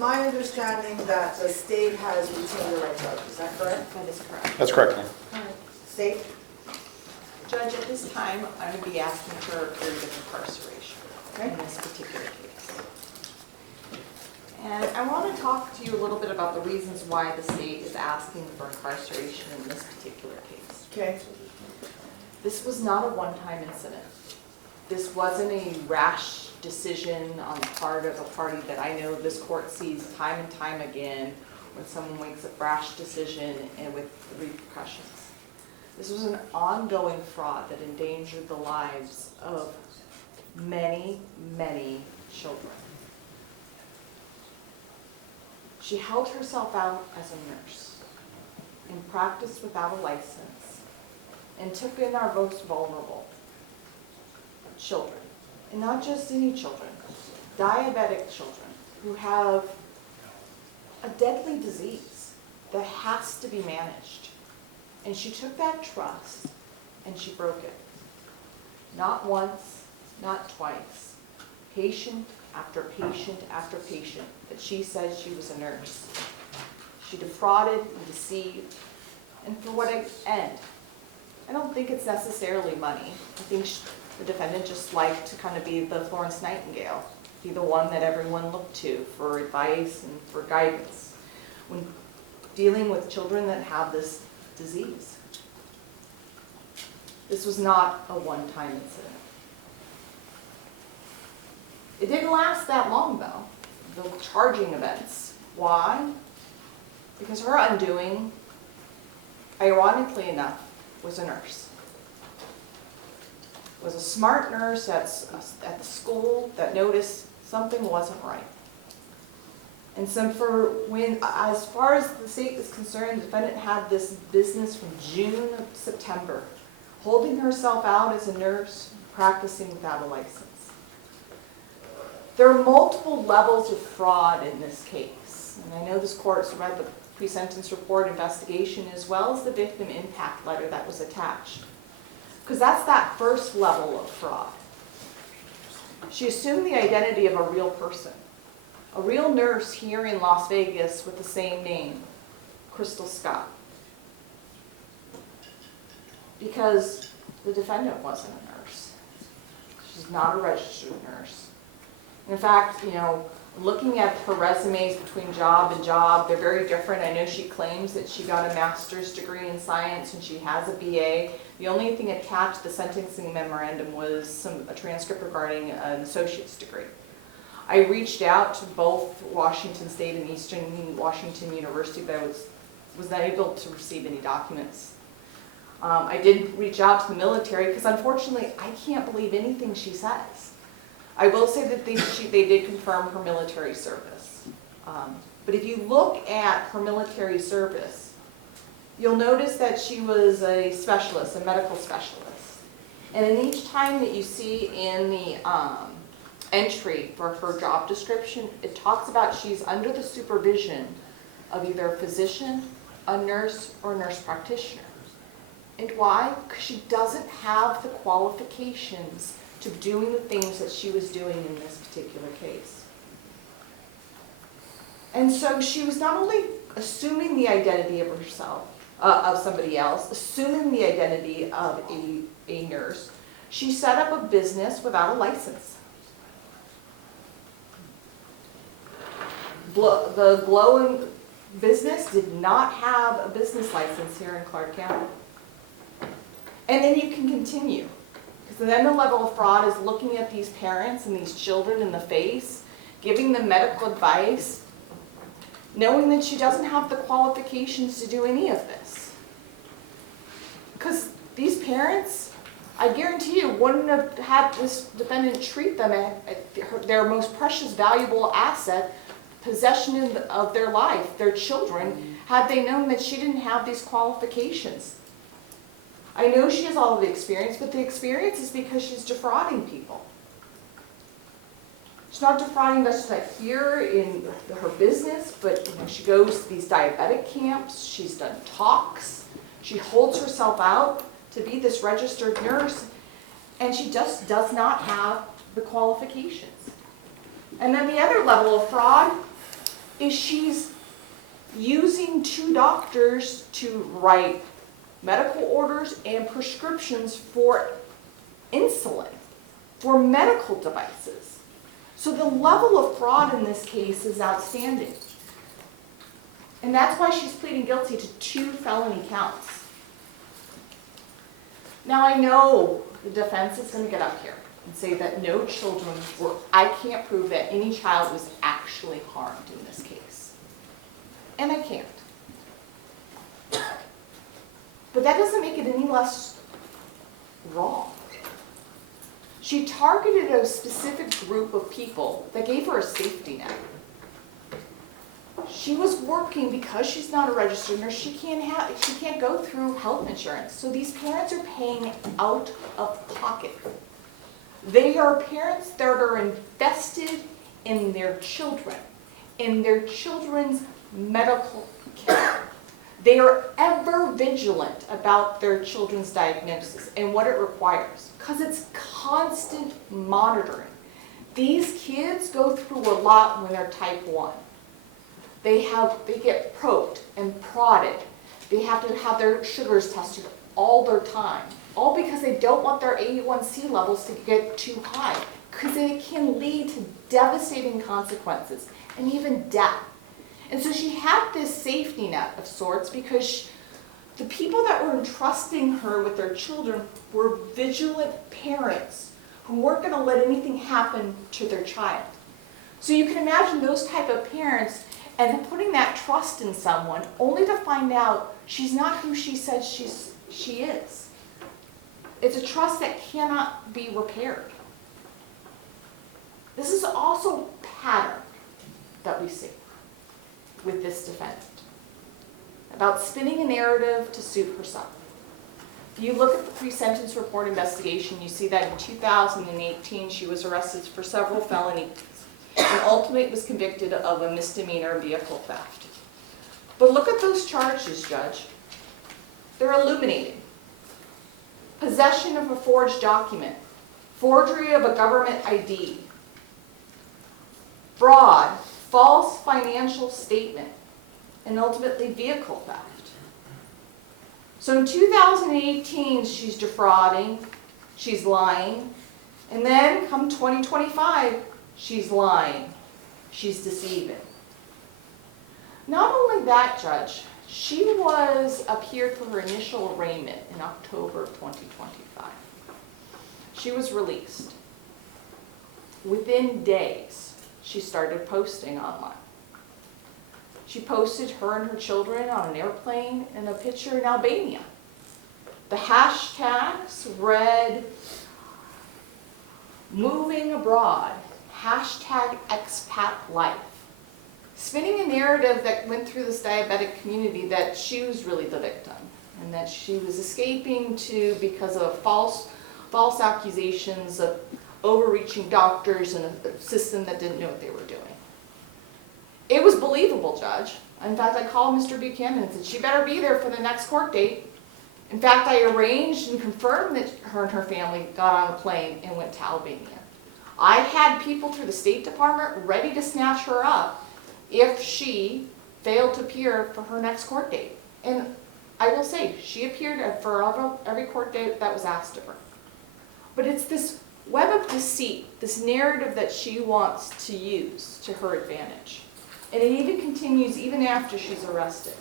my understanding that the state has retained the right to vote. Is that correct? That is correct. That's correct. State? Judge, at this time, I'm going to be asking for a period of incarceration in this particular case. And I want to talk to you a little bit about the reasons why the state is asking for incarceration in this particular case. Okay. This was not a one-time incident. This wasn't a rash decision on the part of a party that I know this court sees time and time again when someone makes a rash decision and with repercussions. This was an ongoing fraud that endangered the lives of many, many children. She held herself out as a nurse and practiced without a license and took in our most vulnerable children. And not just any children, diabetic children who have a deadly disease that has to be managed. And she took that trust and she broke it. Not once, not twice. Patient after patient after patient that she said she was a nurse. She defrauded and deceived. And for what end? I don't think it's necessarily money. I think the defendant just liked to kind of be the Florence Nightingale, be the one that everyone looked to for advice and for guidance when dealing with children that have this disease. This was not a one-time incident. It didn't last that long, though, the charging events. Why? Because her undoing, ironically enough, was a nurse. Was a smart nurse at the school that noticed something wasn't right. And so as far as the state is concerned, the defendant had this business from June to September, holding herself out as a nurse, practicing without a license. There are multiple levels of fraud in this case. And I know this court's read the pre-sentence report investigation as well as the victim impact letter that was attached. Because that's that first level of fraud. She assumed the identity of a real person. A real nurse here in Las Vegas with the same name, Crystal Scott. Because the defendant wasn't a nurse. She's not a registered nurse. In fact, looking at her resumes between job and job, they're very different. I know she claims that she got a master's degree in science and she has a BA. The only thing attached to the sentencing memorandum was a transcript regarding an associate's degree. I reached out to both Washington State and Eastern Washington University, but I was not able to receive any documents. I did reach out to the military because unfortunately I can't believe anything she says. I will say that they did confirm her military service. But if you look at her military service, you'll notice that she was a specialist, a medical specialist. And in each time that you see in the entry for her job description, it talks about she's under the supervision of either a physician, a nurse, or a nurse practitioner. And why? Because she doesn't have the qualifications to doing the things that she was doing in this particular case. And so she was not only assuming the identity of herself, of somebody else, assuming the identity of a nurse, she set up a business without a license. The Glow business did not have a business license here in Clark County. And then you can continue. Because then the level of fraud is looking at these parents and these children in the face, giving them medical advice, knowing that she doesn't have the qualifications to do any of this. Because these parents, I guarantee you, wouldn't have had this defendant treat them at their most precious, valuable asset, possession of their life, their children, had they known that she didn't have these qualifications. I know she has all of the experience, but the experience is because she's defrauding people. She's not defrauding us like here in her business, but when she goes to these diabetic camps, she's done talks, she holds herself out to be this registered nurse, and she just does not have the qualifications. And then the other level of fraud is she's using 2 doctors to write medical orders and prescriptions for insulin, for medical devices. So the level of fraud in this case is outstanding. And that's why she's pleading guilty to 2 felony counts. Now I know the defense is going to get up here and say that no children were, I can't prove that any child was actually harmed in this case. And I can't. But that doesn't make it any less wrong. She targeted a specific group of people that gave her a safety net. She was working because she's not a registered nurse. She can't go through health insurance. So these parents are paying out of pocket. They are parents that are invested in their children, in their children's medical care. They are ever vigilant about their children's diagnosis and what it requires, because it's constant monitoring. These kids go through a lot when they're type 1. They get probed and prodded. They have to have their sugars tested all their time, all because they don't want their A1C levels to get too high, because it can lead to devastating consequences and even death. And so she had this safety net of sorts because the people that were entrusting her with their children were vigilant parents who weren't going to let anything happen to their child. So you can imagine those type of parents and putting that trust in someone only to find out she's not who she says she is. It's a trust that cannot be repaired. This is also a pattern that we see with this defendant about spinning a narrative to suit herself. If you look at the pre-sentence report investigation, you see that in 2018 she was arrested for several felonies and ultimately was convicted of a misdemeanor vehicle theft. But look at those charges, Judge. They're illuminating. Possession of a forged document, forgery of a government ID, fraud, false financial statement, and ultimately vehicle theft. So in 2018, she's defrauding, she's lying, and then come 2025, she's lying, she's deceiving. Not only that, Judge, she appeared for her initial arraignment in October of 2025. She was released. Within days, she started posting online. She posted her and her children on an airplane and a picture in Albania. The hashtags read, moving abroad, hashtag expat life. Spinning a narrative that went through this diabetic community that she was really the victim and that she was escaping because of false accusations of overreaching doctors and a system that didn't know what they were doing. It was believable, Judge. In fact, I called Mr. Buchanan and said, she better be there for the next court date. In fact, I arranged and confirmed that her and her family got on a plane and went to Albania. I had people through the State Department ready to snatch her up if she failed to appear for her next court date. And I will say, she appeared for every court date that was asked of her. But it's this web of deceit, this narrative that she wants to use to her advantage. And it even continues even after she's arrested.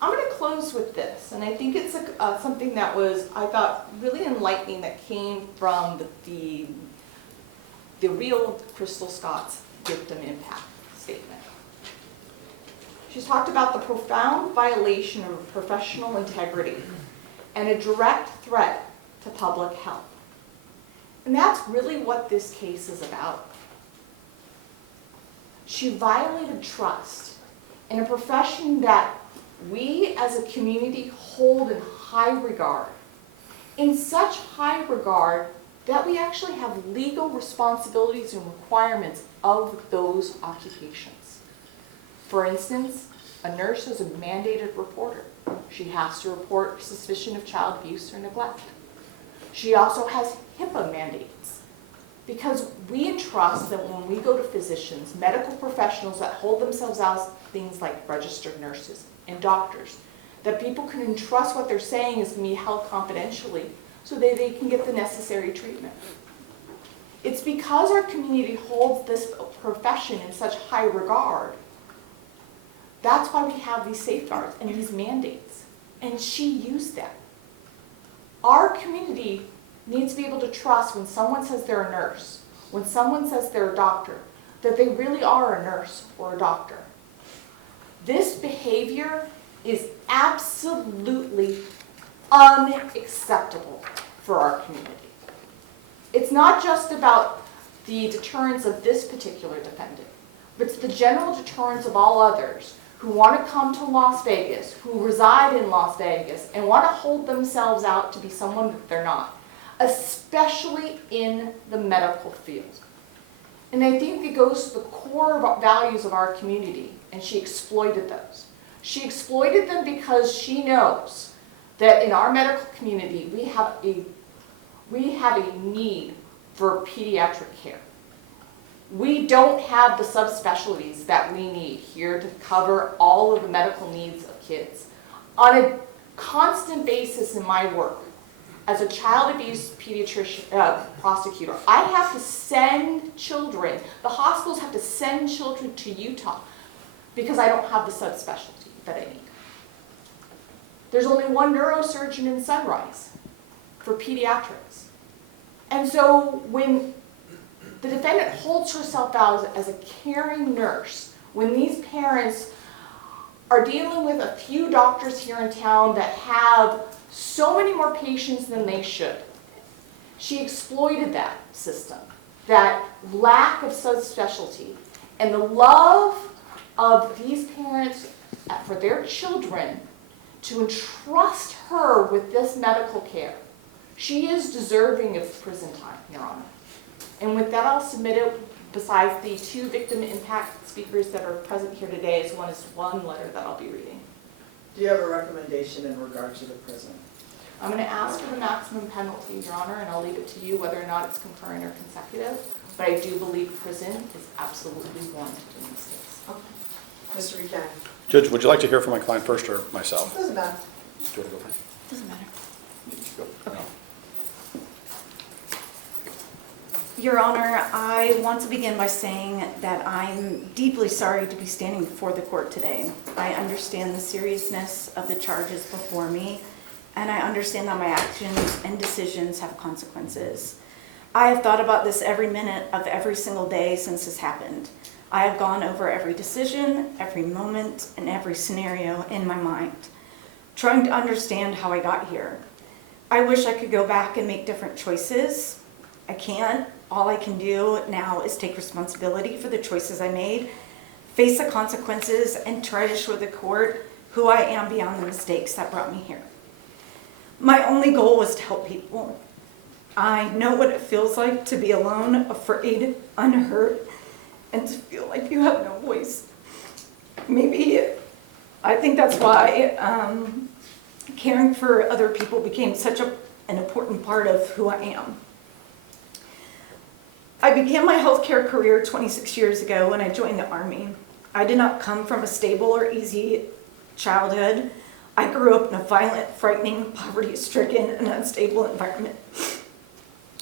I'm going to close with this, and I think it's something that was, I thought, really enlightening that came from the real Crystal Scott's victim impact statement. She's talked about the profound violation of professional integrity and a direct threat to public health. And that's really what this case is about. She violated trust in a profession that we as a community hold in high regard. In such high regard that we actually have legal responsibilities and requirements of those occupations. For instance, a nurse is a mandated reporter. She has to report suspicion of child abuse or neglect. She also has HIPAA mandates. Because we entrust that when we go to physicians, medical professionals that hold themselves out things like registered nurses and doctors, that people can entrust what they're saying is going to be held confidentially so that they can get the necessary treatment. It's because our community holds this profession in such high regard. That's why we have these safeguards and these mandates. And she used them. Our community needs to be able to trust when someone says they're a nurse, when someone says they're a doctor, that they really are a nurse or a doctor. This behavior is absolutely unacceptable for our community. It's not just about the deterrence of this particular defendant, but it's the general deterrence of all others who want to come to Las Vegas, who reside in Las Vegas, and want to hold themselves out to be someone that they're not, especially in the medical field. And I think it goes to the core values of our community, and she exploited those. She exploited them because she knows that in our medical community, we have a need for pediatric care. We don't have the subspecialties that we need here to cover all of the medical needs of kids. On a constant basis in my work, as a child abuse prosecutor, I have to send children, the hospitals have to send children to Utah because I don't have the subspecialty that I need. There's only one neurosurgeon in Sunrise for pediatrics. And so when the defendant holds herself out as a caring nurse, when these parents are dealing with a few doctors here in town that have so many more patients than they should, she exploited that system, that lack of subspecialty, and the love of these parents for their children to entrust her with this medical care. She is deserving of prison time, Your Honor. And with that, I'll submit it, besides the two victim impact speakers that are present here today, as one is one letter that I'll be reading. Do you have a recommendation in regard to the prison? I'm going to ask for the maximum penalty, Your Honor, and I'll leave it to you whether or not it's concurrent or consecutive. But I do believe prison is absolutely warranted in this case. Okay. Mr. Buchanan? Judge, would you like to hear from my client first or myself? Doesn't matter. Do you want to go first? Doesn't matter. Go. Okay. Your Honor, I want to begin by saying that I'm deeply sorry to be standing before the court today. I understand the seriousness of the charges before me, and I understand that my actions and decisions have consequences. I have thought about this every minute of every single day since this happened. I have gone over every decision, every moment, and every scenario in my mind, trying to understand how I got here. I wish I could go back and make different choices. I can't. All I can do now is take responsibility for the choices I made, face the consequences, and try to show the court who I am beyond the mistakes that brought me here. My only goal was to help people. I know what it feels like to be alone, afraid, unheard, and to feel like you have no voice. Maybe I think that's why caring for other people became such an important part of who I am. I began my healthcare career 26 years ago when I joined the Army. I did not come from a stable or easy childhood. I grew up in a violent, frightening, poverty-stricken, and unstable environment.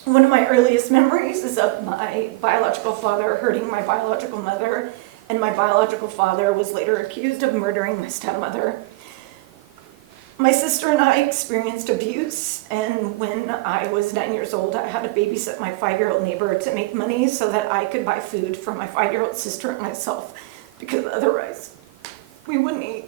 One of my earliest memories is of my biological father hurting my biological mother, and my biological father was later accused of murdering my stepmother. My sister and I experienced abuse, and when I was 9 years old, I had to babysit my 5-year-old neighbor to make money so that I could buy food for my 5-year-old sister and myself, because otherwise we wouldn't eat.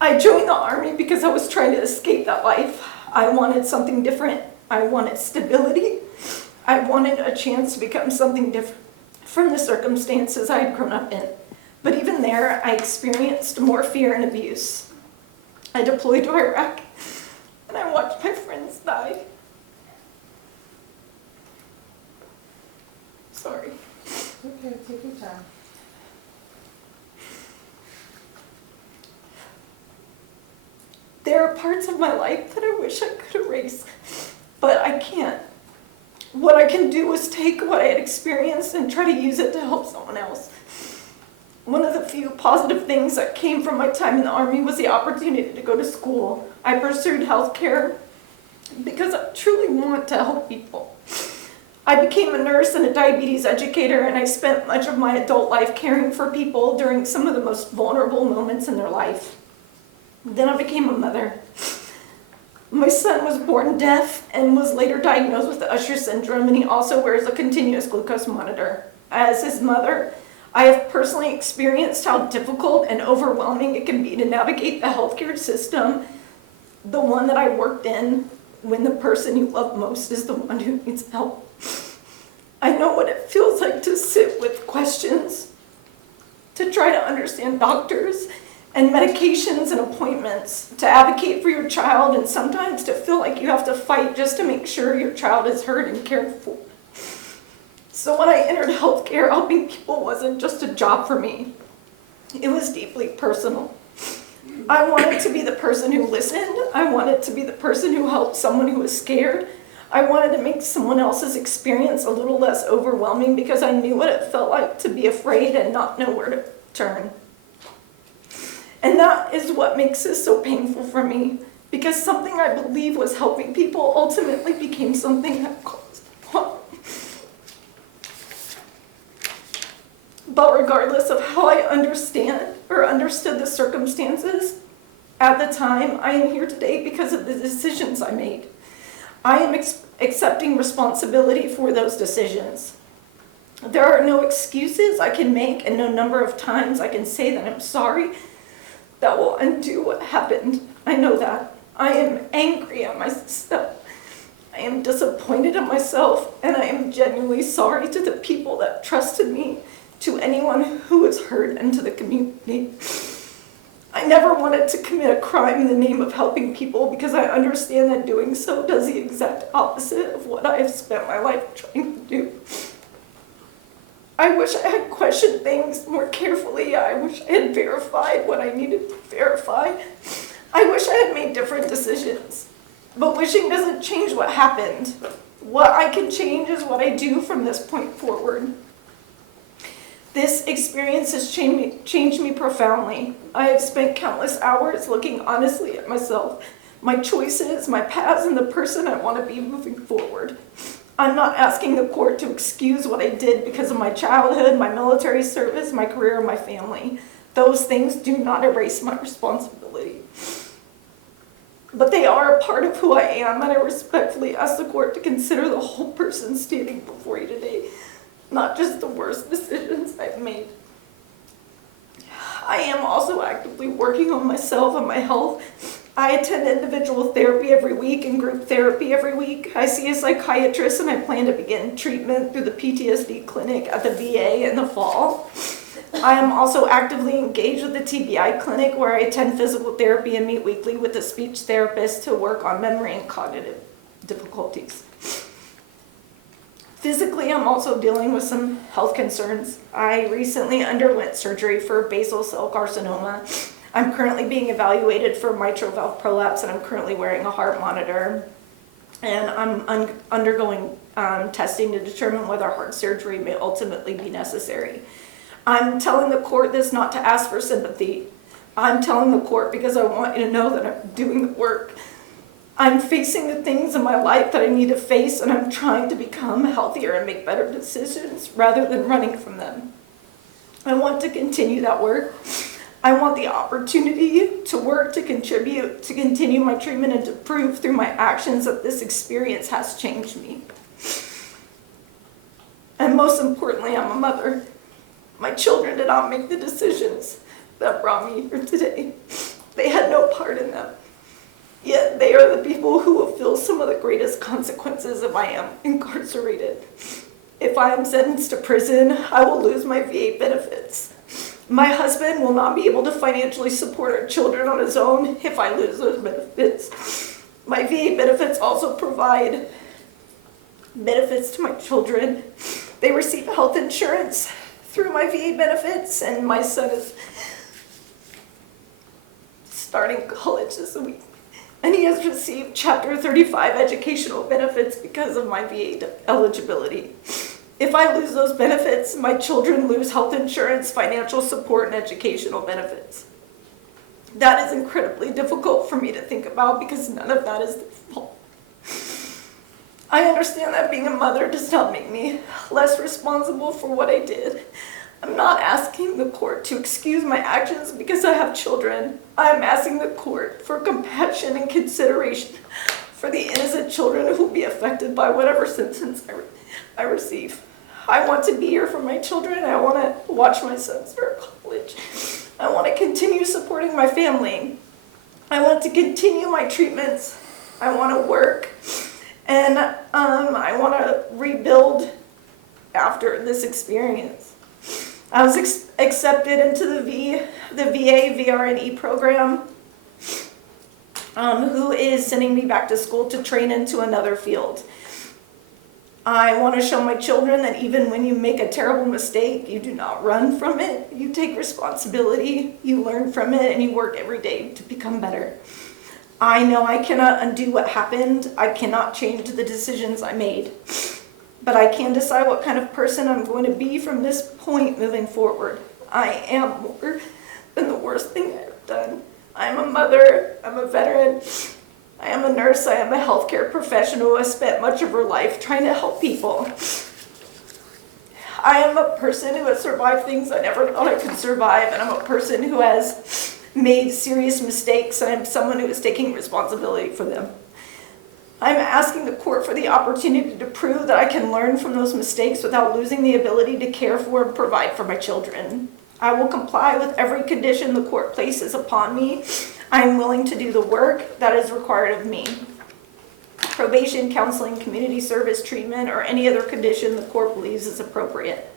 I joined the Army because I was trying to escape that life. I wanted something different. I wanted stability. I wanted a chance to become something different from the circumstances I had grown up in. But even there, I experienced more fear and abuse. I deployed to Iraq, and I watched my friends die. Sorry. Okay, take your time. There are parts of my life that I wish I could erase, but I can't. What I can do is take what I had experienced and try to use it to help someone else. One of the few positive things that came from my time in the Army was the opportunity to go to school. I pursued healthcare because I truly want to help people. I became a nurse and a diabetes educator, and I spent much of my adult life caring for people during some of the most vulnerable moments in their life. Then I became a mother. My son was born deaf and was later diagnosed with Usher syndrome, and he also wears a continuous glucose monitor. As his mother, I have personally experienced how difficult and overwhelming it can be to navigate the healthcare system, the one that I worked in, when the person you love most is the one who needs help. I know what it feels like to sit with questions, to try to understand doctors and medications and appointments, to advocate for your child, and sometimes to feel like you have to fight just to make sure your child is heard and cared for. So when I entered healthcare, helping people wasn't just a job for me. It was deeply personal. I wanted to be the person who listened. I wanted to be the person who helped someone who was scared. I wanted to make someone else's experience a little less overwhelming because I knew what it felt like to be afraid and not know where to turn. And that is what makes this so painful for me, because something I believe was helping people ultimately became something that caused harm. But regardless of how I understand or understood the circumstances at the time, I am here today because of the decisions I made. I am accepting responsibility for those decisions. There are no excuses I can make and no number of times I can say that I'm sorry that will undo what happened. I know that. I am angry at myself. I am disappointed at myself, and I am genuinely sorry to the people that trusted me, to anyone who was hurt, and to the community. I never wanted to commit a crime in the name of helping people because I understand that doing so does the exact opposite of what I have spent my life trying to do. I wish I had questioned things more carefully. I wish I had verified what I needed to verify. I wish I had made different decisions. But wishing doesn't change what happened. What I can change is what I do from this point forward. This experience has changed me profoundly. I have spent countless hours looking honestly at myself, my choices, my paths, and the person I want to be moving forward. I'm not asking the court to excuse what I did because of my childhood, my military service, my career, and my family. Those things do not erase my responsibility. But they are a part of who I am, and I respectfully ask the court to consider the whole person standing before you today, not just the worst decisions I've made. I am also actively working on myself and my health. I attend individual therapy every week and group therapy every week. I see a psychiatrist, and I plan to begin treatment through the PTSD clinic at the VA in the fall. I am also actively engaged with the TBI clinic, where I attend physical therapy and meet weekly with a speech therapist to work on memory and cognitive difficulties. Physically, I'm also dealing with some health concerns. I recently underwent surgery for basal cell carcinoma. I'm currently being evaluated for mitral valve prolapse, and I'm currently wearing a heart monitor. And I'm undergoing testing to determine whether heart surgery may ultimately be necessary. I'm telling the court this not to ask for sympathy. I'm telling the court because I want you to know that I'm doing the work. I'm facing the things in my life that I need to face, and I'm trying to become healthier and make better decisions rather than running from them. I want to continue that work. I want the opportunity to work, to contribute, to continue my treatment, and to prove through my actions that this experience has changed me. And most importantly, I'm a mother. My children did not make the decisions that brought me here today. They had no part in them. Yet they are the people who will feel some of the greatest consequences if I am incarcerated. If I am sentenced to prison, I will lose my VA benefits. My husband will not be able to financially support our children on his own if I lose those benefits. My VA benefits also provide benefits to my children. They receive health insurance through my VA benefits, and my son is starting college this week. and he has received Chapter 35 educational benefits because of my VA eligibility. If I lose those benefits, my children lose health insurance, financial support, and educational benefits. That is incredibly difficult for me to think about because none of that is their fault. I understand that being a mother does not make me less responsible for what I did. I'm not asking the court to excuse my actions because I have children. I'm asking the court for compassion and consideration for the innocent children who will be affected by whatever sentence I receive. I want to be here for my children. I want to watch my son start college. I want to continue supporting my family. I want to continue my treatments. I want to work. And I want to rebuild after this experience. I was accepted into the VA VRNE program, who is sending me back to school to train into another field. I want to show my children that even when you make a terrible mistake, you do not run from it. You take responsibility, you learn from it, and you work every day to become better. I know I cannot undo what happened. I cannot change the decisions I made. But I can decide what kind of person I'm going to be from this point moving forward. I am more than the worst thing I've done. I am a mother, I'm a veteran, I am a nurse, I am a healthcare professional who has spent much of her life trying to help people. I am a person who has survived things I never thought I could survive, and I'm a person who has made serious mistakes, and I'm someone who is taking responsibility for them. I'm asking the court for the opportunity to prove that I can learn from those mistakes without losing the ability to care for and provide for my children. I will comply with every condition the court places upon me. I am willing to do the work that is required of me. Probation, counseling, community service, treatment, or any other condition the court believes is appropriate.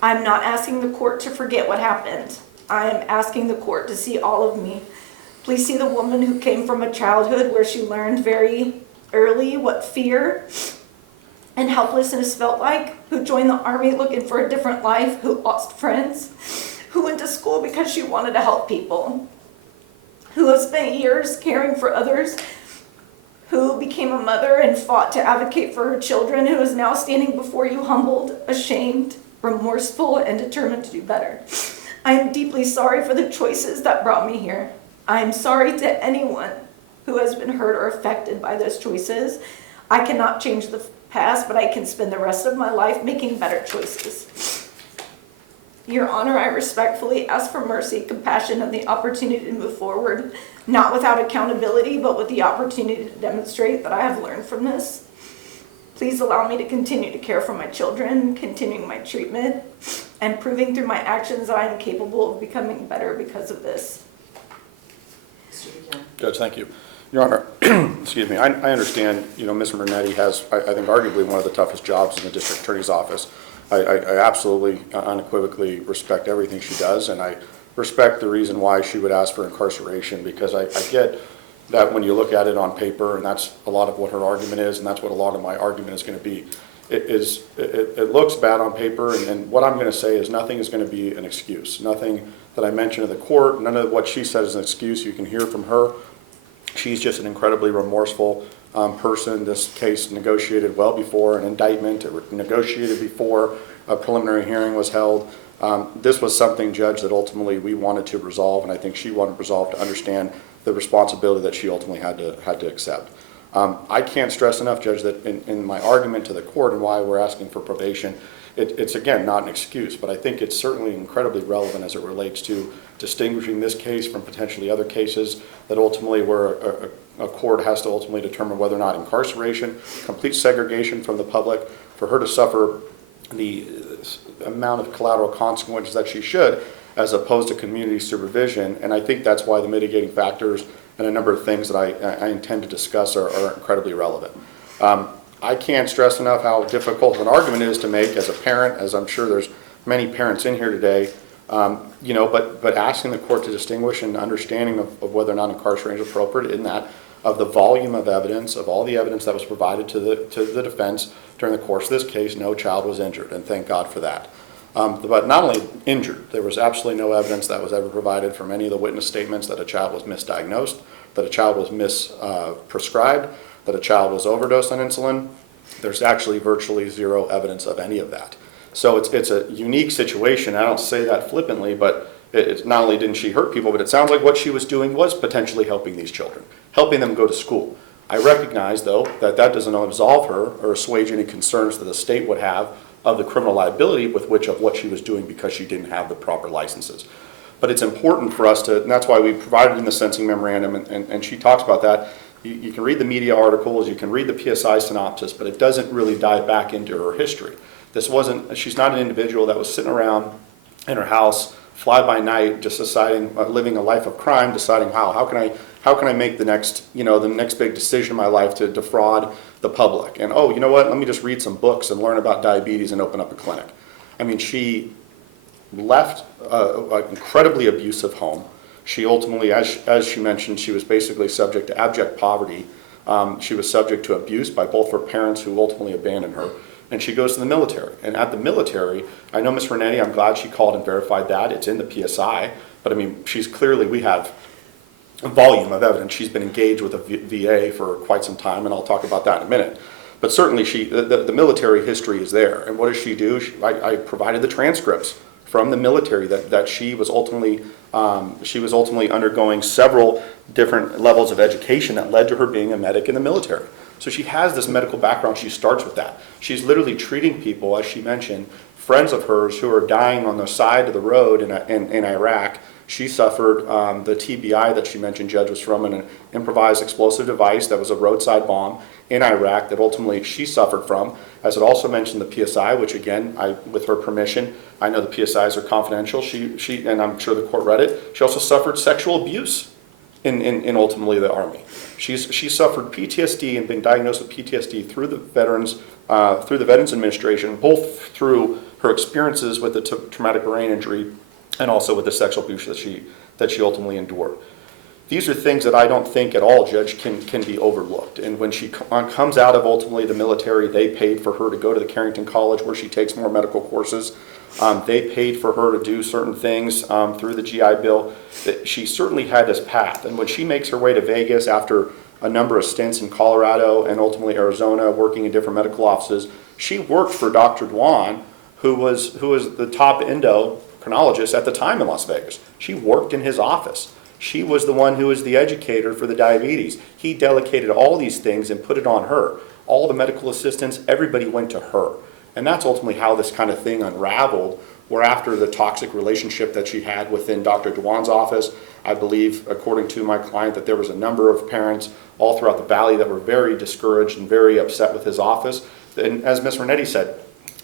I'm not asking the court to forget what happened. I am asking the court to see all of me. Please see the woman who came from a childhood where she learned very early what fear and helplessness felt like, who joined the army looking for a different life, who lost friends, who went to school because she wanted to help people, who has spent years caring for others, who became a mother and fought to advocate for her children, who is now standing before you humbled, ashamed, remorseful, and determined to do better. I am deeply sorry for the choices that brought me here. I am sorry to anyone who has been hurt or affected by those choices. I cannot change the past, but I can spend the rest of my life making better choices. Your Honor, I respectfully ask for mercy, compassion, and the opportunity to move forward, not without accountability, but with the opportunity to demonstrate that I have learned from this. Please allow me to continue to care for my children, continuing my treatment, and proving through my actions that I am capable of becoming better because of this. Judge, thank you. Your Honor, excuse me, I understand, Ms. Mernetti has, I think, arguably one of the toughest jobs in the district attorney's office. I absolutely, unequivocally respect everything she does, and I respect the reason why she would ask for incarceration, because I get that when you look at it on paper, and that's a lot of what her argument is, and that's what a lot of my argument is going to be. It looks bad on paper, and what I'm going to say is nothing is going to be an excuse. Nothing that I mention to the court, none of what she says is an excuse. You can hear from her. She's just an incredibly remorseful person. This case negotiated well before an indictment. It negotiated before a preliminary hearing was held. This was something, Judge, that ultimately we wanted to resolve, and I think she wanted resolved to understand the responsibility that she ultimately had to accept. I can't stress enough, Judge, that in my argument to the court and why we're asking for probation, it's again not an excuse, but I think it's certainly incredibly relevant as it relates to distinguishing this case from potentially other cases that ultimately where a court has to ultimately determine whether or not incarceration, complete segregation from the public, for her to suffer the amount of collateral consequences that she should, as opposed to community supervision. And I think that's why the mitigating factors and a number of things that I intend to discuss are incredibly relevant. I can't stress enough how difficult of an argument it is to make as a parent, as I'm sure there's many parents in here today, but asking the court to distinguish and understanding of whether or not incarceration is appropriate in that of the volume of evidence, of all the evidence that was provided to the defense during the course of this case. No child was injured, and thank God for that. But not only injured, there was absolutely no evidence that was ever provided from any of the witness statements that a child was misdiagnosed, that a child was misprescribed, that a child was overdosed on insulin. There's actually virtually zero evidence of any of that. So it's a unique situation. I don't say that flippantly, but it's not only didn't she hurt people, but it sounds like what she was doing was potentially helping these children, helping them go to school. I recognize, though, that that doesn't absolve her or assuage any concerns that the state would have of the criminal liability with which of what she was doing because she didn't have the proper licenses. But it's important for us to, and that's why we provided in the sentencing memorandum, and she talks about that. You can read the media articles, you can read the PSI synopsis, but it doesn't really dive back into her history. She's not an individual that was sitting around in her house, fly by night, just deciding, living a life of crime, deciding how can I make the next big decision in my life to defraud the public? And oh, you know what? Let me just read some books and learn about diabetes and open up a clinic. I mean, she left an incredibly abusive home. She ultimately, as she mentioned, she was basically subject to abject poverty. She was subject to abuse by both her parents, who ultimately abandoned her. And she goes to the military. And at the military, I know Ms. Renetti, I'm glad she called and verified that. It's in the PSI. But I mean, we have a volume of evidence. She's been engaged with a VA for quite some time, and I'll talk about that in a minute. But certainly the military history is there. And what does she do? I provided the transcripts from the military that she was ultimately undergoing several different levels of education that led to her being a medic in the military. So she has this medical background. She starts with that. She's literally treating people, as she mentioned, friends of hers who are dying on the side of the road in Iraq. She suffered the TBI that she mentioned, Judge, was from an improvised explosive device that was a roadside bomb in Iraq that ultimately she suffered from. As it also mentioned the PSI, which again, with her permission, I know the PSIs are confidential. She and I'm sure the court read it. She also suffered sexual abuse in ultimately the Army. She suffered PTSD and been diagnosed with PTSD through the Veterans Administration, both through her experiences with the traumatic brain injury and also with the sexual abuse that she ultimately endured. These are things that I don't think at all, Judge, can be overlooked. And when she comes out of ultimately the military, they paid for her to go to the Carrington College where she takes more medical courses. They paid for her to do certain things through the GI Bill. She certainly had this path. And when she makes her way to Vegas after a number of stints in Colorado and ultimately Arizona, working in different medical offices, she worked for Dr. Dwan, who was the top endocrinologist at the time in Las Vegas. She worked in his office. She was the one who was the educator for the diabetes. He delegated all these things and put it on her. All the medical assistants, everybody went to her. And that's ultimately how this kind of thing unraveled, where after the toxic relationship that she had within Dr. Dwan's office, I believe, according to my client, that there was a number of parents all throughout the valley that were very discouraged and very upset with his office. And as Ms. Renetti said,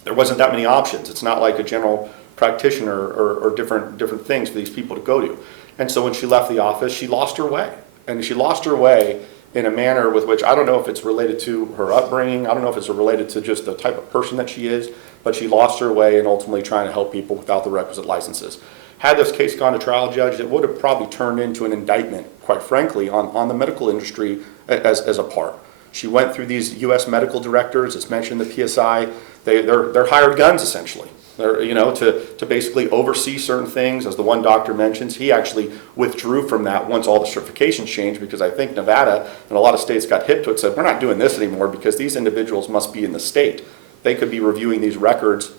there wasn't that many options. It's not like a general practitioner or different things for these people to go to. And so when she left the office, she lost her way. And she lost her way in a manner with which I don't know if it's related to her upbringing, I don't know if it's related to just the type of person that she is, but she lost her way in ultimately trying to help people without the requisite licenses. Had this case gone to trial, Judge, it would have probably turned into an indictment, quite frankly, on the medical industry as a part. She went through these U.S. medical directors, it's mentioned in the PSI, they're hired guns essentially. They're, to basically oversee certain things. As the one doctor mentions, he actually withdrew from that once all the certifications changed, because I think Nevada and a lot of states got hip to it, said we're not doing this anymore because these individuals must be in the state. They could be reviewing these records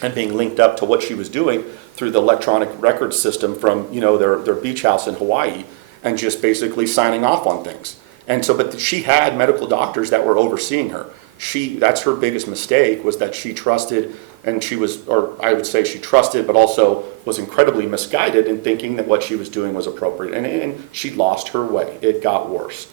and being linked up to what she was doing through the electronic record system from their beach house in Hawaii, and just basically signing off on things. And so, but she had medical doctors that were overseeing her. That's her biggest mistake, was that she trusted, and she trusted, but also was incredibly misguided in thinking that what she was doing was appropriate. And she lost her way. It got worse.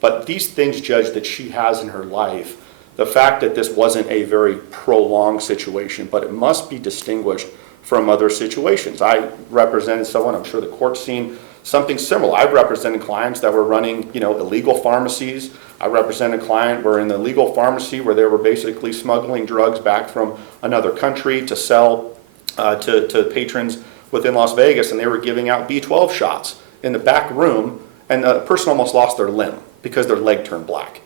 But these things, Judge, that she has in her life, the fact that this wasn't a very prolonged situation, but it must be distinguished from other situations. I represented someone, I'm sure the court's seen something similar. I've represented clients that were running, illegal pharmacies. I represented a client were in the legal pharmacy where they were basically smuggling drugs back from another country to sell to patrons within Las Vegas, and they were giving out B12 shots in the back room, and the person almost lost their limb because their leg turned black.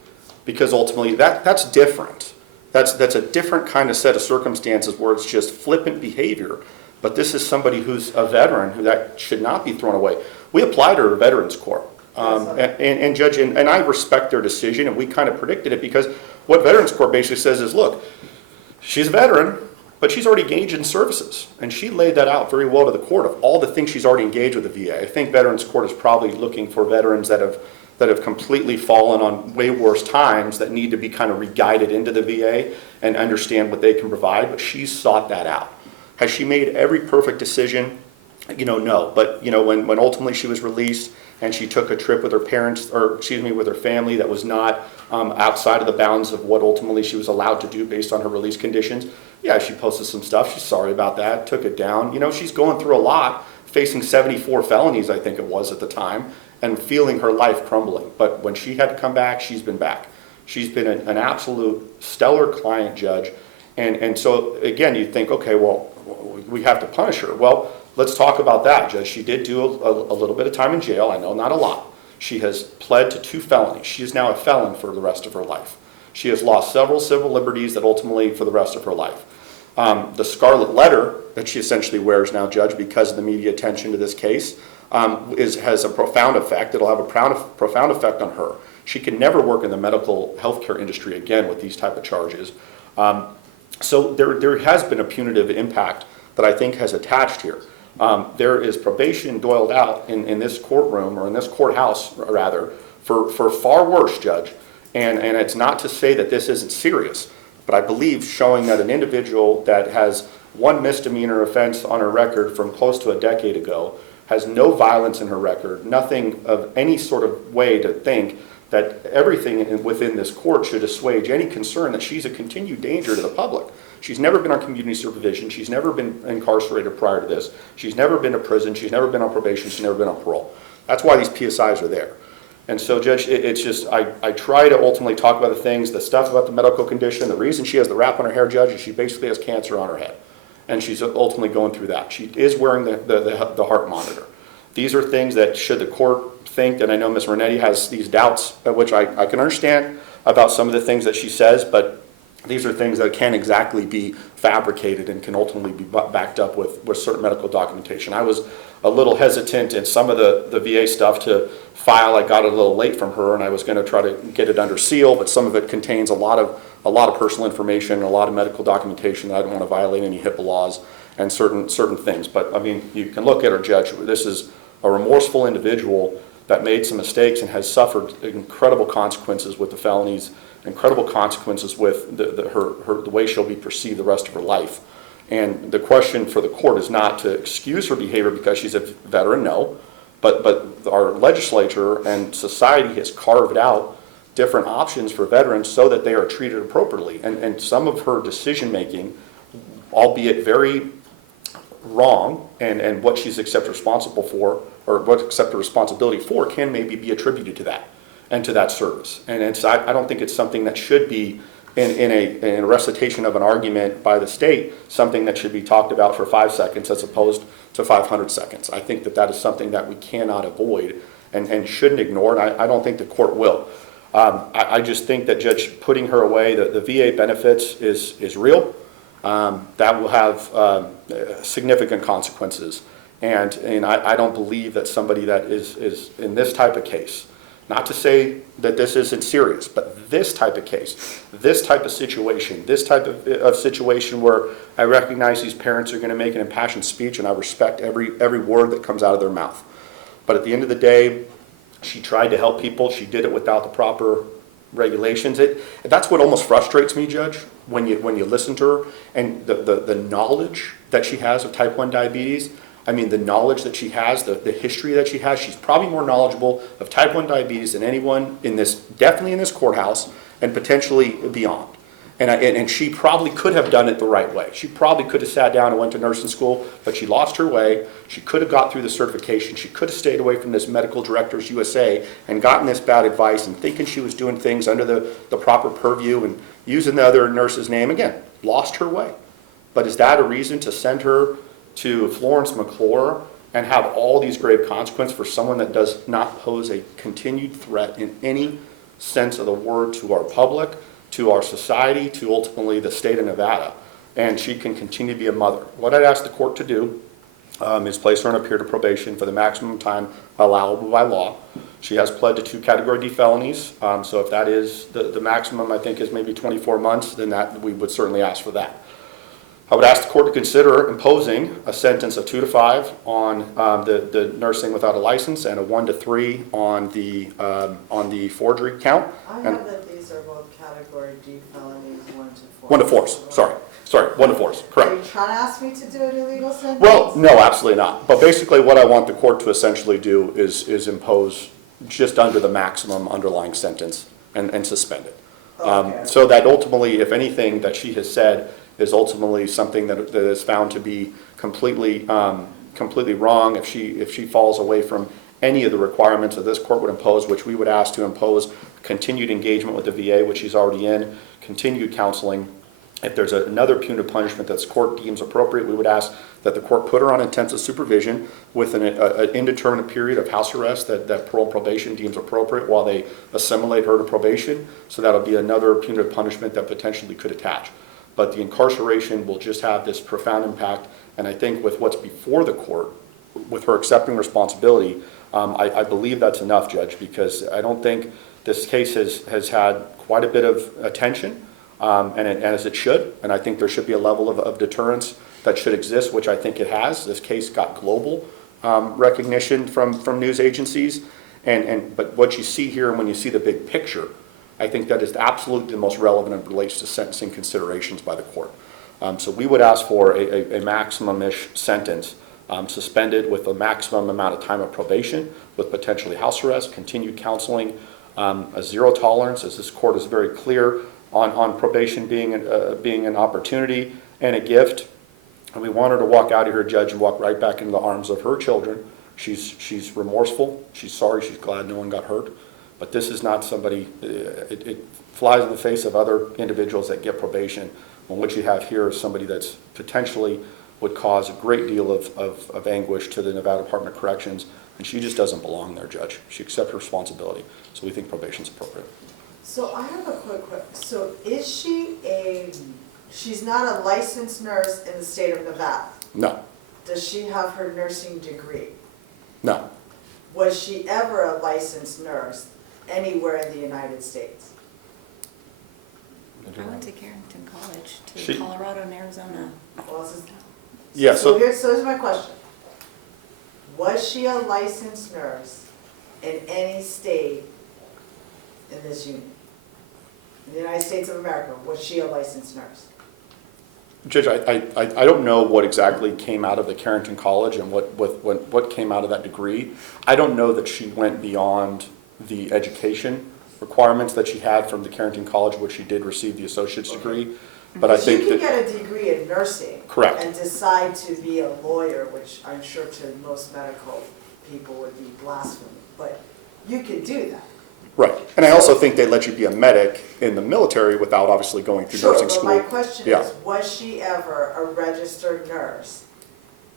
Because ultimately, that's different. That's a different kind of set of circumstances where it's just flippant behavior. But this is somebody who's a veteran, who that should not be thrown away. We applied her to Veterans Court. And Judge, and I respect their decision, and we kind of predicted it, because what Veterans Court basically says is, look, she's a veteran, but she's already engaged in services. And she laid that out very well to the court of all the things she's already engaged with the VA. I think Veterans Court is probably looking for veterans that have completely fallen on way worse times, that need to be kind of re-guided into the VA and understand what they can provide, but she's sought that out. Has she made every perfect decision? No. But, when ultimately she was released and she took a trip with her parents, with her family that was not outside of the bounds of what ultimately she was allowed to do based on her release conditions, yeah, she posted some stuff. She's sorry about that, took it down. She's going through a lot, facing 74 felonies, I think it was at the time, and feeling her life crumbling. But when she had to come back, she's been back. She's been an absolute stellar client, Judge. And so, again, you think, okay, well, we have to punish her. Well, let's talk about that, Judge. She did do a little bit of time in jail. I know, not a lot. She has pled to 2 felonies. She is now a felon for the rest of her life. She has lost several civil liberties that ultimately for the rest of her life. The scarlet letter that she essentially wears now, Judge, because of the media attention to this case, has a profound effect. It'll have a profound effect on her. She can never work in the medical healthcare industry again with these type of charges. So there has been a punitive impact that I think has attached here. There is probation doiled out in this courtroom, or in this courthouse rather, for far worse, Judge. And it's not to say that this isn't serious, but I believe showing that an individual that has one misdemeanor offense on her record from close to a decade ago, has no violence in her record, nothing of any sort of way to think that everything within this court should assuage any concern that she's a continued danger to the public. She's never been on community supervision. She's never been incarcerated prior to this. She's never been to prison. She's never been on probation. She's never been on parole. That's why these PSIs are there. And so, Judge, it's just, I try to ultimately talk about the things, the stuff about the medical condition. The reason she has the wrap on her hair, Judge, is she basically has cancer on her head. And she's ultimately going through that. She is wearing the heart monitor. These are things that should the court think, and I know Ms. Renetti has these doubts, which I can understand about some of the things that she says, but these are things that can't exactly be fabricated and can ultimately be backed up with certain medical documentation. I was a little hesitant in some of the VA stuff to file. I got it a little late from her, and I was going to try to get it under seal, but some of it contains a lot of personal information and a lot of medical documentation that I don't want to violate any HIPAA laws and certain things. But I mean, you can look at her, Judge. This is a remorseful individual that made some mistakes and has suffered incredible consequences with the felonies, incredible consequences with the way she'll be perceived the rest of her life. And the question for the court is not to excuse her behavior because she's a veteran, no, but our legislature and society has carved out different options for veterans so that they are treated appropriately. And some of her decision making, albeit very wrong, and what she's accepted responsible for, or what accepted responsibility for, can maybe be attributed to that and to that service. And I don't think it's something that should be in a recitation of an argument by the state, something that should be talked about for 5 seconds as opposed to 500 seconds. I think that is something that we cannot avoid and shouldn't ignore, and I don't think the court will. I just think that, Judge, putting her away, the VA benefits is real. That will have significant consequences. And I don't believe that somebody that is in this type of case, not to say that this isn't serious, but this type of case, this type of situation, this type of situation where I recognize these parents are going to make an impassioned speech, and I respect every word that comes out of their mouth. But at the end of the day, she tried to help people. She did it without the proper regulations. That's what almost frustrates me, Judge, when you listen to her, and the knowledge that she has of type 1 diabetes. I mean, the knowledge that she has, the history that she has, she's probably more knowledgeable of type 1 diabetes than anyone definitely in this courthouse, and potentially beyond. And she probably could have done it the right way. She probably could have sat down and went to nursing school, but she lost her way. She could have got through the certification. She could have stayed away from this Medical Directors USA and gotten this bad advice and thinking she was doing things under the proper purview and using the other nurse's name. Again, lost her way. But is that a reason to send her to Florence McClure and have all these grave consequences for someone that does not pose a continued threat in any sense of the word to our public, to our society, to ultimately the state of Nevada? And she can continue to be a mother. What I'd ask the court to do is place her on a period of probation for the maximum time allowable by law. She has pled to 2 Category D felonies, so if that is the maximum, I think is maybe 24 months, then that we would certainly ask for that. I would ask the court to consider imposing a sentence of 2 to 5 on the nursing without a license and a 1 to 3 on the forgery count. I And have that these are both category D felonies, 1 to 4. 1 to 4s, sorry, 1 to 4s, correct. Are you trying to ask me to do an illegal sentence? Well, no, absolutely not. But basically what I want the court to essentially do is impose just under the maximum underlying sentence and suspend it. Okay. So that ultimately, if anything that she has said is ultimately something that is found to be completely wrong, if she falls away from any of the requirements that this court would impose, which we would ask to impose continued engagement with the VA, which she's already in, continued counseling. If there's another punitive punishment that the court deems appropriate, we would ask that the court put her on intensive supervision with an indeterminate period of house arrest that parole and probation deems appropriate while they assimilate her to probation. So that'll be another punitive punishment that potentially could attach. But the incarceration will just have this profound impact. And I think with what's before the court, with her accepting responsibility, I believe that's enough, Judge, because I don't think this case has had quite a bit of attention. As it should, and I think there should be a level of deterrence that should exist, which I think it has. This case got global recognition from news agencies, but what you see here, when you see the big picture, I think that is absolutely the most relevant and relates to sentencing considerations by the court. So we would ask for a maximum-ish sentence, suspended with a maximum amount of time of probation, with potentially house arrest, continued counseling, a zero tolerance, as this court is very clear on probation being an opportunity and a gift. And we want her to walk out of here, Judge, and walk right back into the arms of her children. She's remorseful. She's sorry. She's glad no one got hurt. But this is not somebody, it flies in the face of other individuals that get probation. When what you have here is somebody that's potentially would cause a great deal of anguish to the Nevada Department of Corrections. And she just doesn't belong there, Judge. She accepts her responsibility. So we think probation's appropriate. So I have a quick question. So is she's not a licensed nurse in the state of Nevada? No. Does she have her nursing degree? No. Was she ever a licensed nurse anywhere in the United States? I went to Carrington College, to Colorado and Arizona. Well, this is- Yeah, so here's my question. Was she a licensed nurse in any state in this union? In the United States of America, was she a licensed nurse? Judge, I don't know what exactly came out of the Carrington College and what came out of that degree. I don't know that she went beyond the education requirements that she had from the Carrington College, which she did receive the associate's degree. But I think you can that, get a degree in nursing. Correct. And decide to be a lawyer, which I'm sure to most medical people would be blasphemy, but you can do that. right. And I also think they let you be a medic in the military without obviously going through nursing school. Sure, but my question Yeah. is, was she ever a registered nurse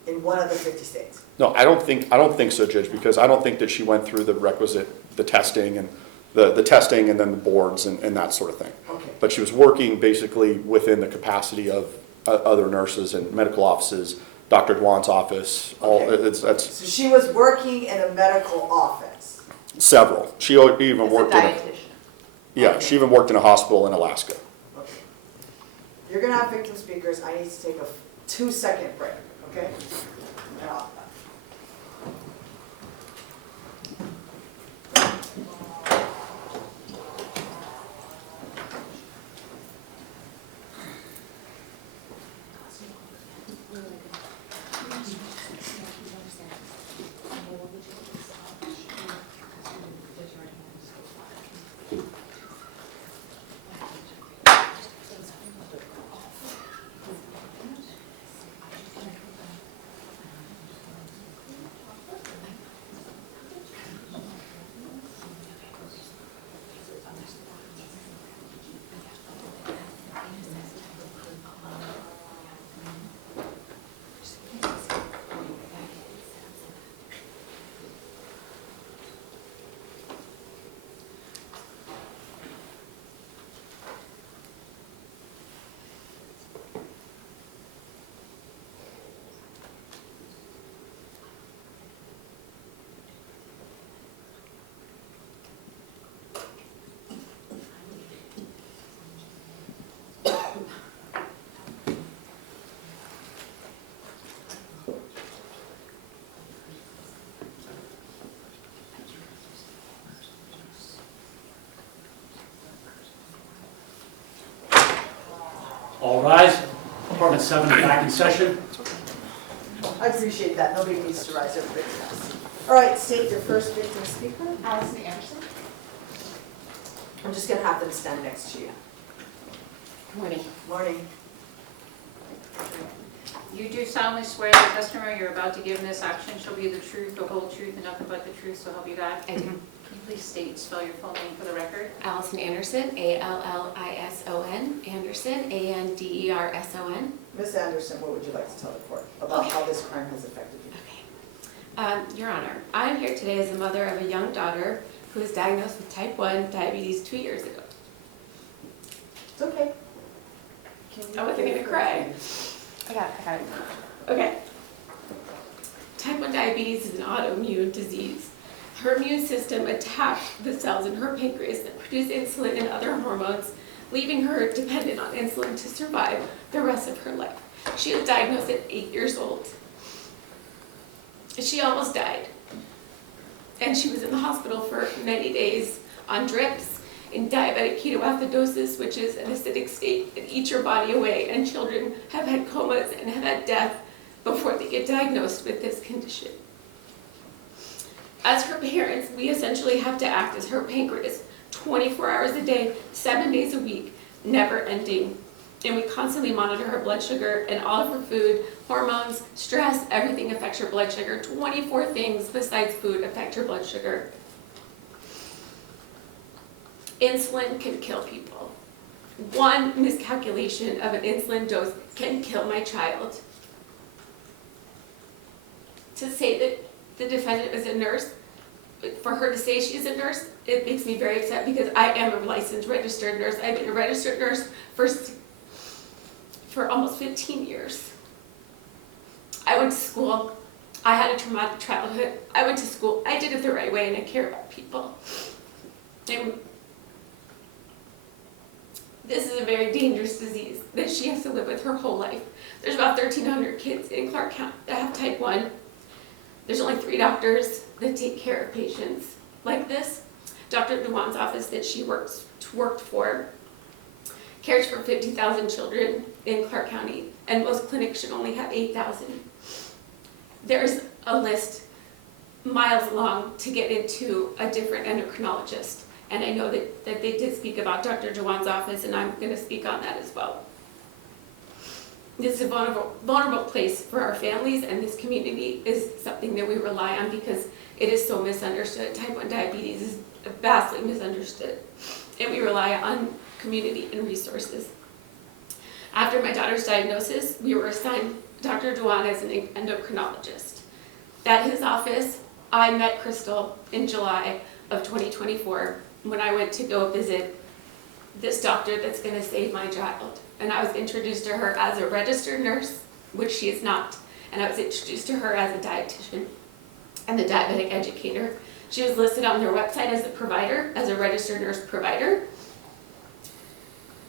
in one of the 50 states? No, I don't think so, Judge, because I don't think that she went through the testing and the testing and then the boards and that sort of thing. Okay. But she was working basically within the capacity of other nurses and medical offices, Dr. Dwan's office, Okay. that's So she was working in a medical office? several. She even As a worked dietitian. she even worked in a hospital in Alaska. Okay. You're gonna have victim speakers, I need to take a 2-second break, okay? And I'll- All rise. Department 7 is back in session. I appreciate that. Nobody needs to rise, everybody does. All right, state your first victim speaker. Allison Anderson. I'm just gonna have them stand next to you. Good morning. Morning. You do solemnly swear the testimony you're about to give in this action shall be the truth, the whole truth, and nothing but the truth, so help you God? I do. Can you please state and spell your full name for the record? Allison Anderson, Allison, Anderson, Anderson. Ms. Anderson, what would you like to tell the court about how this crime has affected you? Okay. Your Honor, I'm here today as the mother of a young daughter who was diagnosed with type 1 diabetes 2 years ago. It's okay. I wasn't gonna cry. I got it. Okay. Type 1 diabetes is an autoimmune disease. Her immune system attacked the cells in her pancreas that produce insulin and other hormones, leaving her dependent on insulin to survive the rest of her life. She was diagnosed at 8 years old. She almost died. And she was in the hospital for many days on drips in diabetic ketoacidosis, which is an acidic state that eats your body away, and children have had comas and have had death before they get diagnosed with this condition. As her parents, we essentially have to act as her pancreas 24 hours a day, 7 days a week, never ending. And we constantly monitor her blood sugar and all of her food, hormones, stress, everything affects her blood sugar. 24 things besides food affect her blood sugar. Insulin can kill people. One miscalculation of an insulin dose can kill my child. To say that the defendant is a nurse, for her to say she's a nurse, it makes me very upset because I am a licensed registered nurse. I've been a registered nurse for almost 15 years. I went to school. I had a traumatic childhood. I went to school. I did it the right way, and I care about people. And this is a very dangerous disease that she has to live with her whole life. There's about 1,300 kids in Clark County that have type 1. There's only 3 doctors that take care of patients like this. Dr. Dewan's office that she worked for cares for 50,000 children in Clark County, and most clinics should only have 8,000. There's a list miles long to get into a different endocrinologist, and I know that they did speak about Dr. Dewan's office, and I'm going to speak on that as well. This is a vulnerable place for our families, and this community is something that we rely on because it is so misunderstood. Type 1 diabetes is vastly misunderstood, and we rely on community and resources. After my daughter's diagnosis, we were assigned Dr. Dewan as an endocrinologist. At his office, I met Crystal in July of 2024 when I went to go visit this doctor that's going to save my child. And I was introduced to her as a registered nurse, which she is not. And I was introduced to her as a dietitian and a diabetic educator. She was listed on their website as a provider, as a registered nurse provider.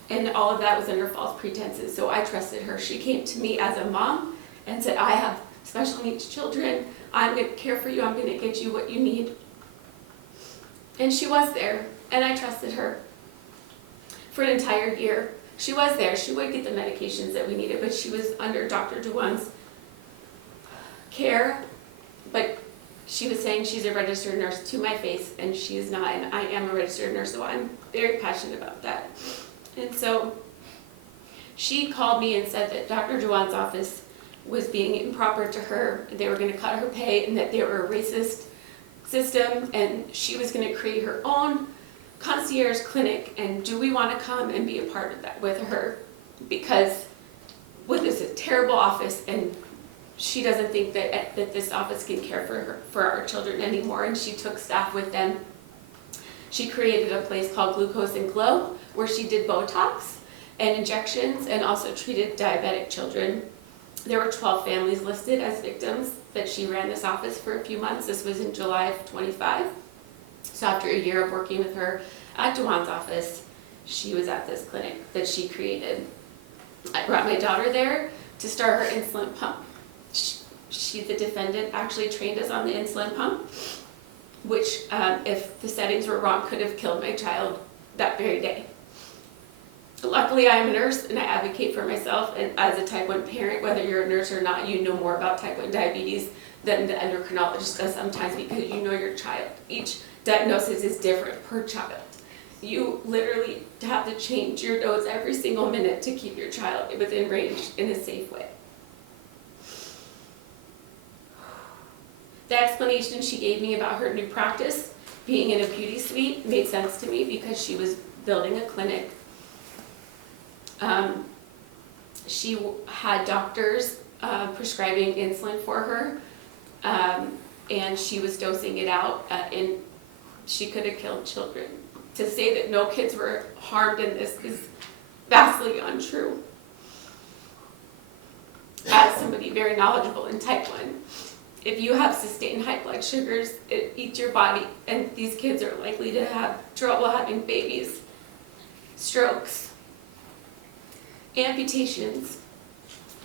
And all of that was under false pretenses, so I trusted her. She came to me as a mom and said, I have special needs children. I'm going to care for you. I'm going to get you what you need. And she was there, and I trusted her for an entire year. She was there. She would get the medications that we needed, but she was under Dr. Dewan's care. But she was saying she's a registered nurse to my face, and she is not, and I am a registered nurse, so I'm very passionate about that. And so she called me and said that Dr. Dewan's office was being improper to her. They were going to cut her pay, and that they were a racist system, and she was going to create her own concierge clinic. And do we want to come and be a part of that with her? Because this is a terrible office, and she doesn't think that this office can care for our children anymore. And she took staff with them. She created a place called Glucose and Glow, where she did Botox and injections and also treated diabetic children. There were 12 families listed as victims that she ran this office for a few months. This was in July of 25. So after a year of working with her at Dewan's office, she was at this clinic that she created. I brought my daughter there to start her insulin pump. She, the defendant, actually trained us on the insulin pump, which, if the settings were wrong, could have killed my child that very day. Luckily, I'm a nurse and I advocate for myself, and as a type 1 parent, whether you're a nurse or not, you know more about type 1 diabetes than the endocrinologist does sometimes, because you know your child. Each diagnosis is different per child. You literally have to change your dose every single minute to keep your child within range in a safe way. The explanation she gave me about her new practice, being in a beauty suite, made sense to me because she was building a clinic. She had doctors prescribing insulin for her, and she was dosing it out, and she could have killed children. To say that no kids were harmed in this is vastly untrue. As somebody very knowledgeable in type 1, if you have sustained high blood sugars, it eats your body, and these kids are likely to have trouble having babies, strokes, amputations.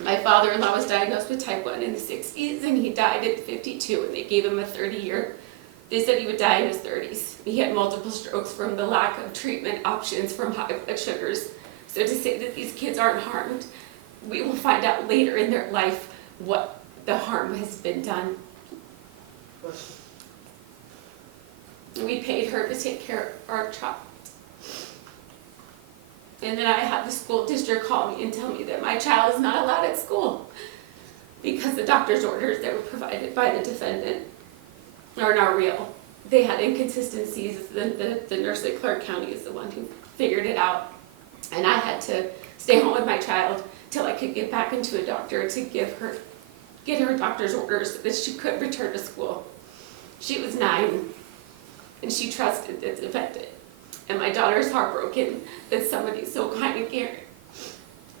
My father-in-law was diagnosed with type 1 in the 60s, and he died at 52, and they gave him a 30-year. They said he would die in his 30s. He had multiple strokes from the lack of treatment options from high blood sugars. So to say that these kids aren't harmed, we will find out later in their life what the harm has been done. We paid her to take care of our child. And then I had the school district call me and tell me that my child is not allowed at school because the doctor's orders that were provided by the defendant are not real. They had inconsistencies. The nurse at Clark County is the one who figured it out. And I had to stay home with my child till I could get back into a doctor to get her doctor's orders so that she could return to school. She was 9, and she trusted the defendant. And my daughter is heartbroken that somebody so kind and caring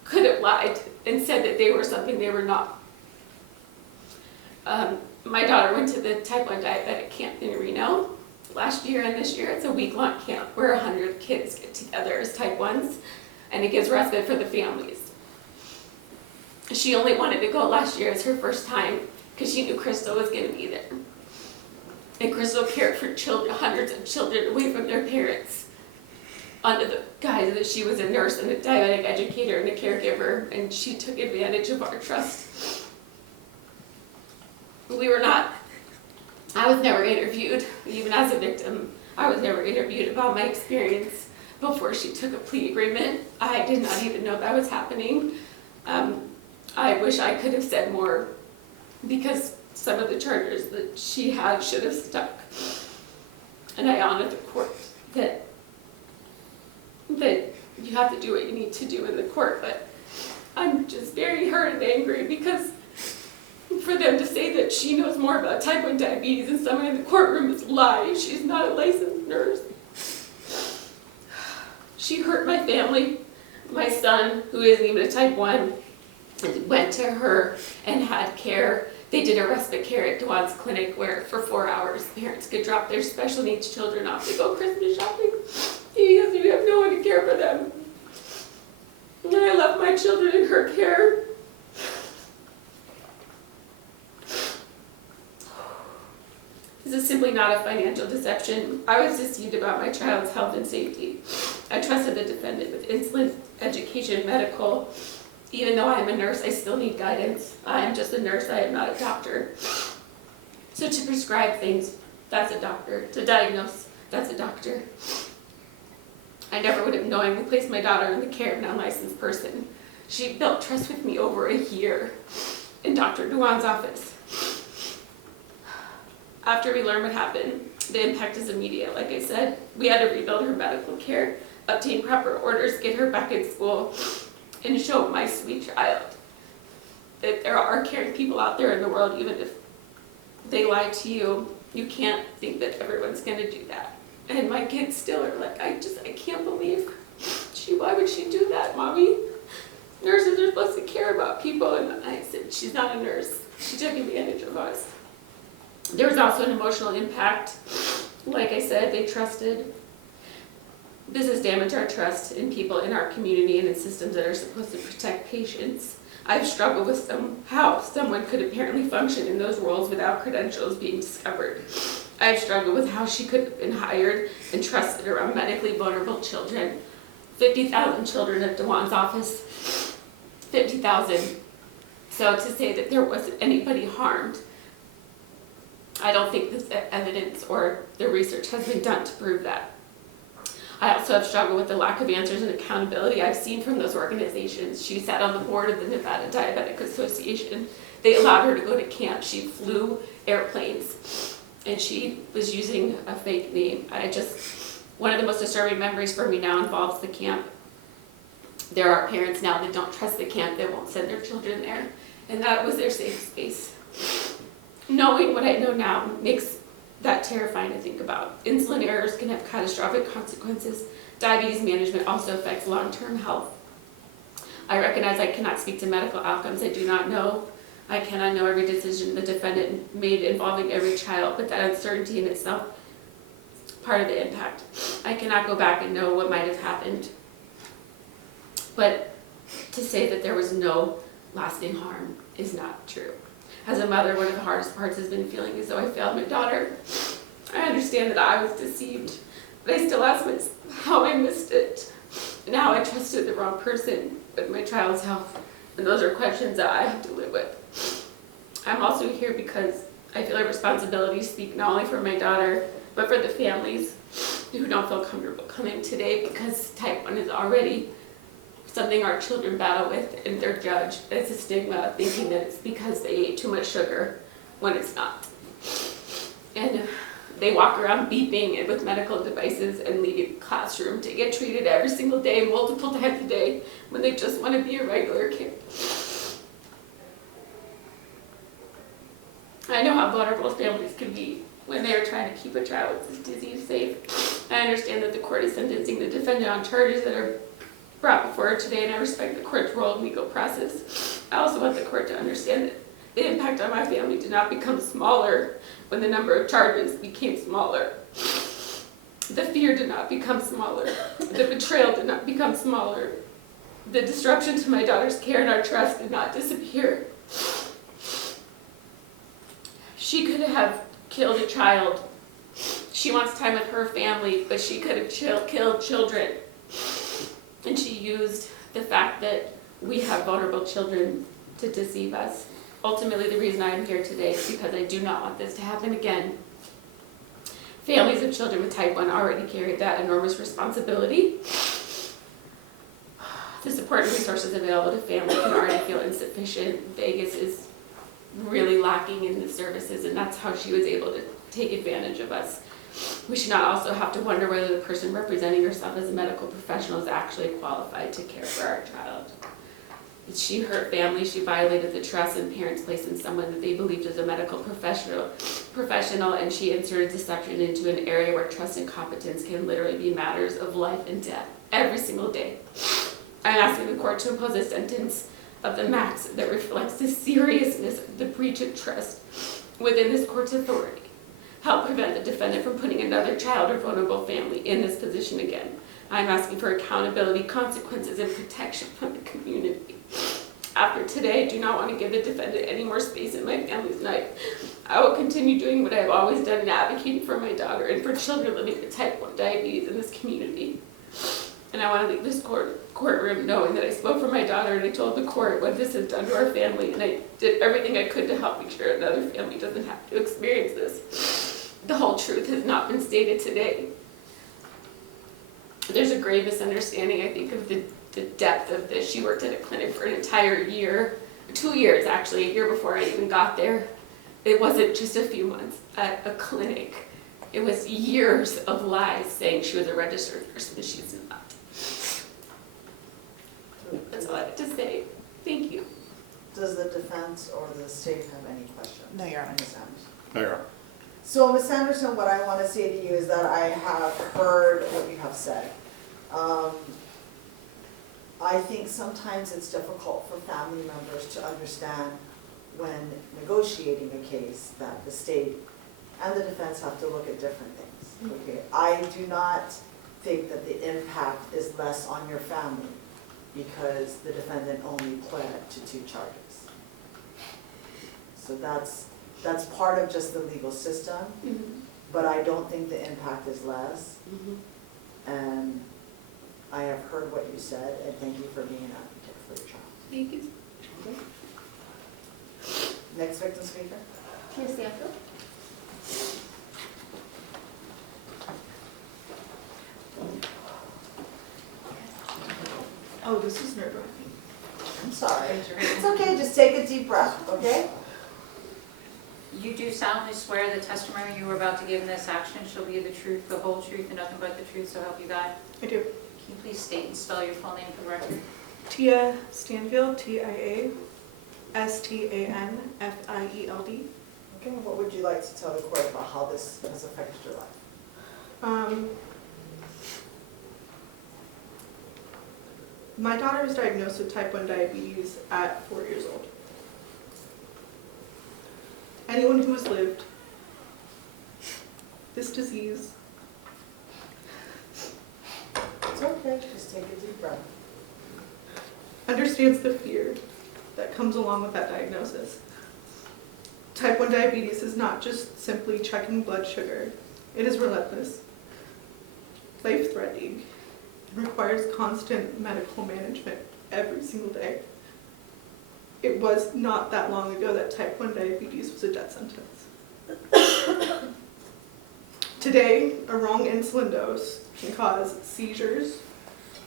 could have lied and said that they were something they were not. My daughter went to the type 1 diabetic camp in Reno last year and this year. It's a week-long camp where 100 kids get together as type 1s, and it gives respite for the families. She only wanted to go last year as her first time because she knew Crystal was going to be there. And Crystal cared for children, hundreds of children away from their parents, under the guise that she was a nurse and a diabetic educator and a caregiver, and she took advantage of our trust. I was never interviewed, even as a victim. I was never interviewed about my experience before she took a plea agreement. I did not even know that was happening. I wish I could have said more because some of the charges that she had should have stuck. And I honor the court that you have to do what you need to do in the court, but I'm just very hurt and angry because for them to say that she knows more about type 1 diabetes than someone in the courtroom is lies. She's not a licensed nurse. She hurt my family. My son, who isn't even a type 1, went to her and had care. They did a respite care at Dewan's clinic where for 4 hours parents could drop their special needs children off to go Christmas shopping because you have no one to care for them. And I left my children in her care. This is simply not a financial deception. I was deceived about my child's health and safety. I trusted the defendant with insulin, education, medical. Even though I am a nurse, I still need guidance. I am just a nurse, I am not a doctor. So to prescribe things, that's a doctor. To diagnose, that's a doctor. I never would have knowingly placed my daughter in the care of an unlicensed person. She built trust with me over a year in Dr. Dewan's office. After we learned what happened, the impact is immediate. Like I said, we had to rebuild her medical care, obtain proper orders, get her back in school, and show my sweet child that there are caring people out there in the world. Even if they lie to you, you can't think that everyone's going to do that. And my kids still are like, I can't believe why would she do that, Mommy? Nurses are supposed to care about people. And I said, she's not a nurse. She took advantage of us. There was also an emotional impact. Like I said, they trusted. This has damaged our trust in people in our community and in systems that are supposed to protect patients. I've struggled with how someone could apparently function in those roles without credentials being discovered. I've struggled with how she could have been hired and trusted around medically vulnerable children 50,000 children at DeWan's office. 50,000. So to say that there wasn't anybody harmed, I don't think this evidence or the research has been done to prove that. I also have struggled with the lack of answers and accountability I've seen from those organizations. She sat on the board of the Nevada Diabetic Association. They allowed her to go to camp. She flew airplanes, and she was using a fake name. One of the most disturbing memories for me now involves the camp. There are parents now that don't trust the camp, that won't send their children there, and that was their safe space. Knowing what I know now makes that terrifying to think about. Insulin errors can have catastrophic consequences. Diabetes management also affects long-term health. I recognize I cannot speak to medical outcomes I do not know. I cannot know every decision the defendant made involving every child, but that uncertainty in itself is part of the impact. I cannot go back and know what might have happened. But to say that there was no lasting harm is not true. As a mother, one of the hardest parts has been feeling as though I failed my daughter. I understand that I was deceived, but I still ask myself how I missed it and how I trusted the wrong person with my child's health. And those are questions that I have to live with. I'm also here because I feel a responsibility to speak not only for my daughter, but for the families who don't feel comfortable coming today because type 1 is already something our children battle with, and they're judged. It's a stigma thinking that it's because they ate too much sugar when it's not. And they walk around beeping with medical devices and leave the classroom to get treated every single day, multiple times a day, when they just want to be a regular kid. I know how vulnerable families can be when they are trying to keep a child with this disease safe. I understand that the court is sentencing the defendant on charges that are brought before her today, and I respect the court's role in legal process. I also want the court to understand that the impact on my family did not become smaller when the number of charges became smaller. The fear did not become smaller. The betrayal did not become smaller. The disruption to my daughter's care and our trust did not disappear. She could have killed a child. She wants time with her family, but she could have killed children. And she used the fact that we have vulnerable children to deceive us. Ultimately, the reason I am here today is because I do not want this to happen again. Families of children with type 1 already carry that enormous responsibility. The support and resources available to families can already feel insufficient. Vegas is really lacking in the services, and that's how she was able to take advantage of us. We should not also have to wonder whether the person representing herself as a medical professional is actually qualified to care for our child. She hurt families, she violated the trust and parents placed in someone that they believed was a medical professional, and she inserted deception into an area where trust and competence can literally be matters of life and death every single day. I'm asking the court to impose a sentence of the max that reflects the seriousness of the breach of trust within this court's authority. Help prevent the defendant from putting another child or vulnerable family in this position again. I'm asking for accountability, consequences, and protection from the community. After today, I do not want to give the defendant any more space in my family's life. I will continue doing what I've always done and advocating for my daughter and for children living with type 1 diabetes in this community. And I want to leave this courtroom knowing that I spoke for my daughter and I told the court what this has done to our family, and I did everything I could to help make sure another family doesn't have to experience this. The whole truth has not been stated today. There's a grave misunderstanding, I think, of the depth of this. She worked at a clinic for an entire year, 2 years actually, a year before I even got there. It wasn't just a few months at a clinic. It was years of lies saying she was a registered nurse when she's not. That's all I have to say. Thank you. Does the defense or the state have any questions? No, Your Honor. Ms. Anderson? No, Your Honor. So, Ms. Anderson, what I want to say to you is that I have heard what you have said. I think sometimes it's difficult for family members to understand when negotiating a case that the state and the defense have to look at different things. Okay, I do not think that the impact is less on your family because the defendant only pled to 2 charges. So that's part of just the legal system, but I don't think the impact is less. And I have heard what you said, and thank you for being an advocate for your child. Thank you. Next victim speaker? Tia Stanfield. Oh, this is nerve-wracking. I'm sorry. It's okay, just take a deep breath, okay? You do solemnly swear the testimony you are about to give in this action shall be the truth, the whole truth, and nothing but the truth, so help you God? I do. Can you please state and spell your full name for the record? Tia Stanfield, Tia-Stanfield. Okay, what would you like to tell the court about how this has affected your life? My daughter was diagnosed with type 1 diabetes at 4 years old. Anyone who has lived this disease It's okay, just take a deep breath. understands the fear that comes along with that diagnosis. Type 1 diabetes is not just simply checking blood sugar. It is relentless, life-threatening, and requires constant medical management every single day. It was not that long ago that type 1 diabetes was a death sentence. Today, a wrong insulin dose can cause seizures,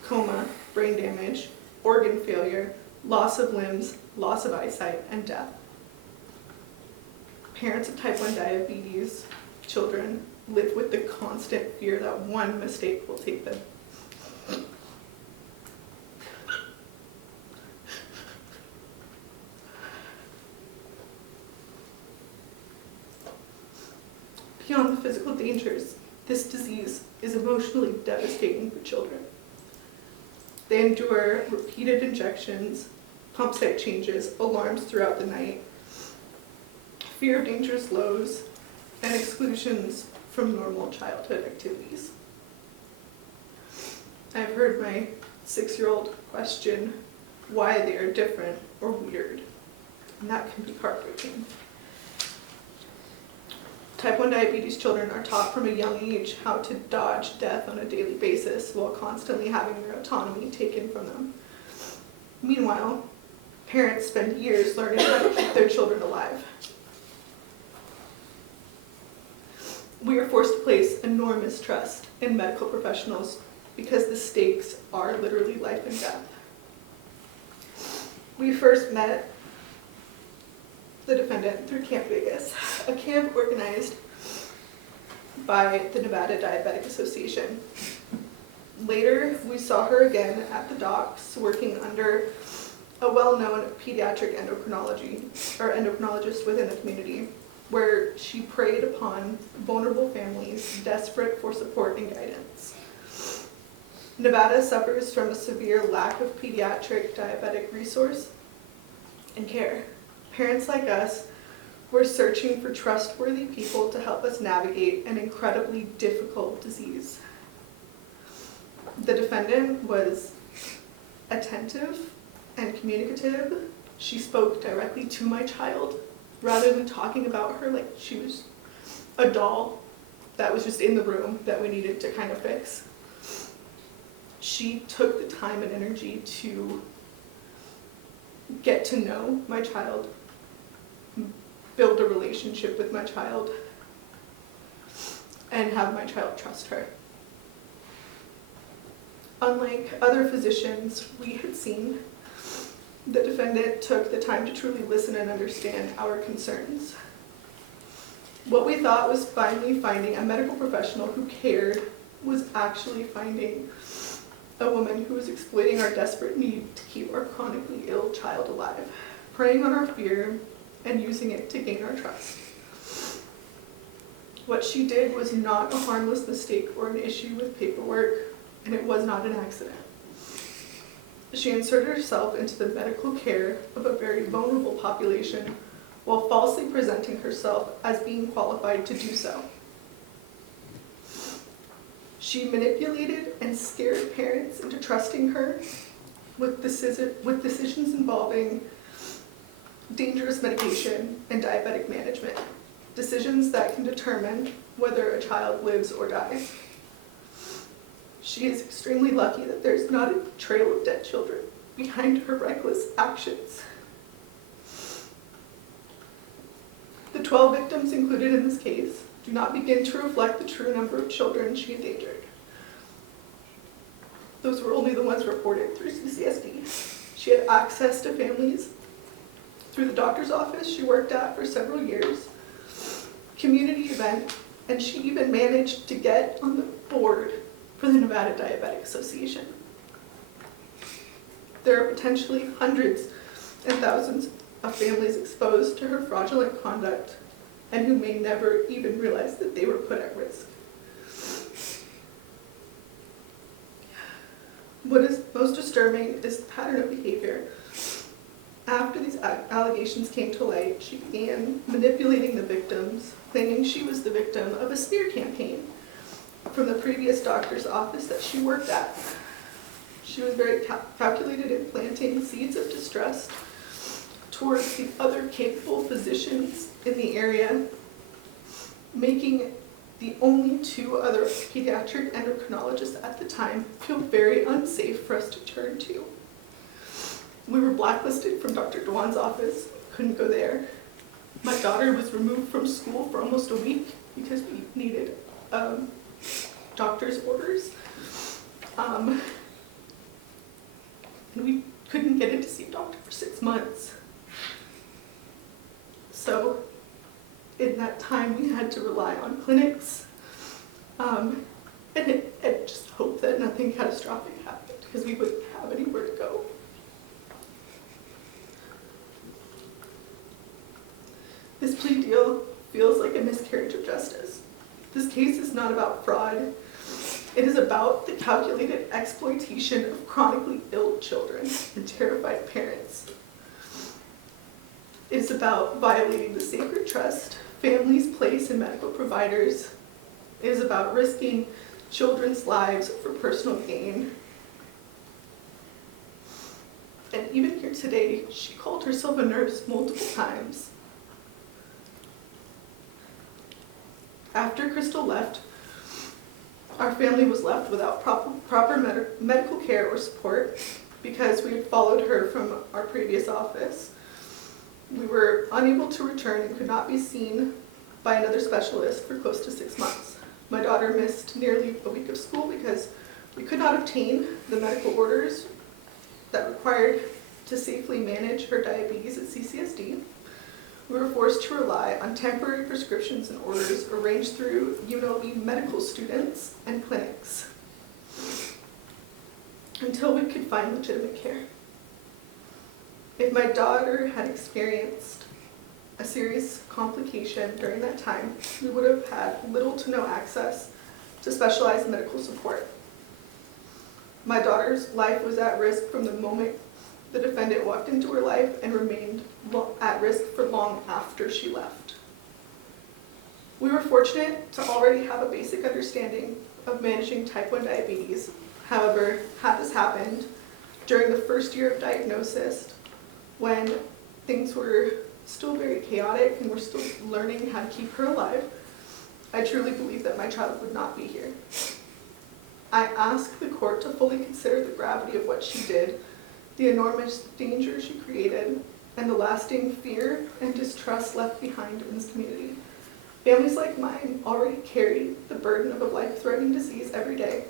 coma, brain damage, organ failure, loss of limbs, loss of eyesight, and death. Parents of type 1 diabetes children live with the constant fear that one mistake will take them. Beyond the physical dangers, this disease is emotionally devastating for children. They endure repeated injections, pump site changes, alarms throughout the night, fear of dangerous lows, and exclusions from normal childhood activities. I've heard my 6-year-old question why they are different or weird, and that can be heartbreaking. Type 1 diabetes children are taught from a young age how to dodge death on a daily basis while constantly having their autonomy taken from them. Meanwhile, parents spend years learning how to keep their children alive. We are forced to place enormous trust in medical professionals because the stakes are literally life and death. We first met the defendant through Camp Vegas, a camp organized by the Nevada Diabetic Association. Later, we saw her again at the docks working under a well-known pediatric endocrinologist within the community, where she preyed upon vulnerable families desperate for support and guidance. Nevada suffers from a severe lack of pediatric diabetic resource and care. Parents like us were searching for trustworthy people to help us navigate an incredibly difficult disease. The defendant was attentive and communicative. She spoke directly to my child rather than talking about her like she was a doll that was just in the room that we needed to kind of fix. She took the time and energy to get to know my child, build a relationship with my child, and have my child trust her. Unlike other physicians we had seen, the defendant took the time to truly listen and understand our concerns. What we thought was finally finding a medical professional who cared was actually finding a woman who was exploiting our desperate need to keep our chronically ill child alive, preying on our fear and using it to gain our trust. What she did was not a harmless mistake or an issue with paperwork, and it was not an accident. She inserted herself into the medical care of a very vulnerable population while falsely presenting herself as being qualified to do so. She manipulated and scared parents into trusting her with decisions involving dangerous medication and diabetic management, decisions that can determine whether a child lives or dies. She is extremely lucky that there's not a trail of dead children behind her reckless actions. The 12 victims included in this case do not begin to reflect the true number of children she endangered. Those were only the ones reported through CCSD. She had access to families through the doctor's office she worked at for several years, community event, and she even managed to get on the board for the Nevada Diabetic Association. There are potentially hundreds and thousands of families exposed to her fraudulent conduct and who may never even realize that they were put at risk. What is most disturbing is the pattern of behavior. After these allegations came to light, she began manipulating the victims, claiming she was the victim of a smear campaign from the previous doctor's office that she worked at. She was very calculated in planting seeds of distrust towards the other capable physicians in the area, making the only 2 other pediatric endocrinologists at the time feel very unsafe for us to turn to. We were blacklisted from Dr. Dewan's office, couldn't go there. My daughter was removed from school for almost a week because we needed doctor's orders. And we couldn't get in to see a doctor for 6 months. So in that time, we had to rely on clinics and just hope that nothing catastrophic happened because we wouldn't have anywhere to go. This plea deal feels like a miscarriage of justice. This case is not about fraud. It is about the calculated exploitation of chronically ill children and terrified parents. It is about violating the sacred trust families place in medical providers. It is about risking children's lives for personal gain. And even here today, she called herself a nurse multiple times. After Crystal left, our family was left without proper medical care or support because we had followed her from our previous office. We were unable to return and could not be seen by another specialist for close to 6 months. My daughter missed nearly a week of school because we could not obtain the medical orders that required to safely manage her diabetes at CCSD. We were forced to rely on temporary prescriptions and orders arranged through UNLV medical students and clinics until we could find legitimate care. If my daughter had experienced a serious complication during that time, we would have had little to no access to specialized medical support. My daughter's life was at risk from the moment the defendant walked into her life and remained at risk for long after she left. We were fortunate to already have a basic understanding of managing type 1 diabetes. However, had this happened during the first year of diagnosis, when things were still very chaotic and we're still learning how to keep her alive, I truly believe that my child would not be here. I ask the court to fully consider the gravity of what she did, the enormous danger she created, and the lasting fear and distrust left behind in this community. Families like mine already carry the burden of a life-threatening disease every day.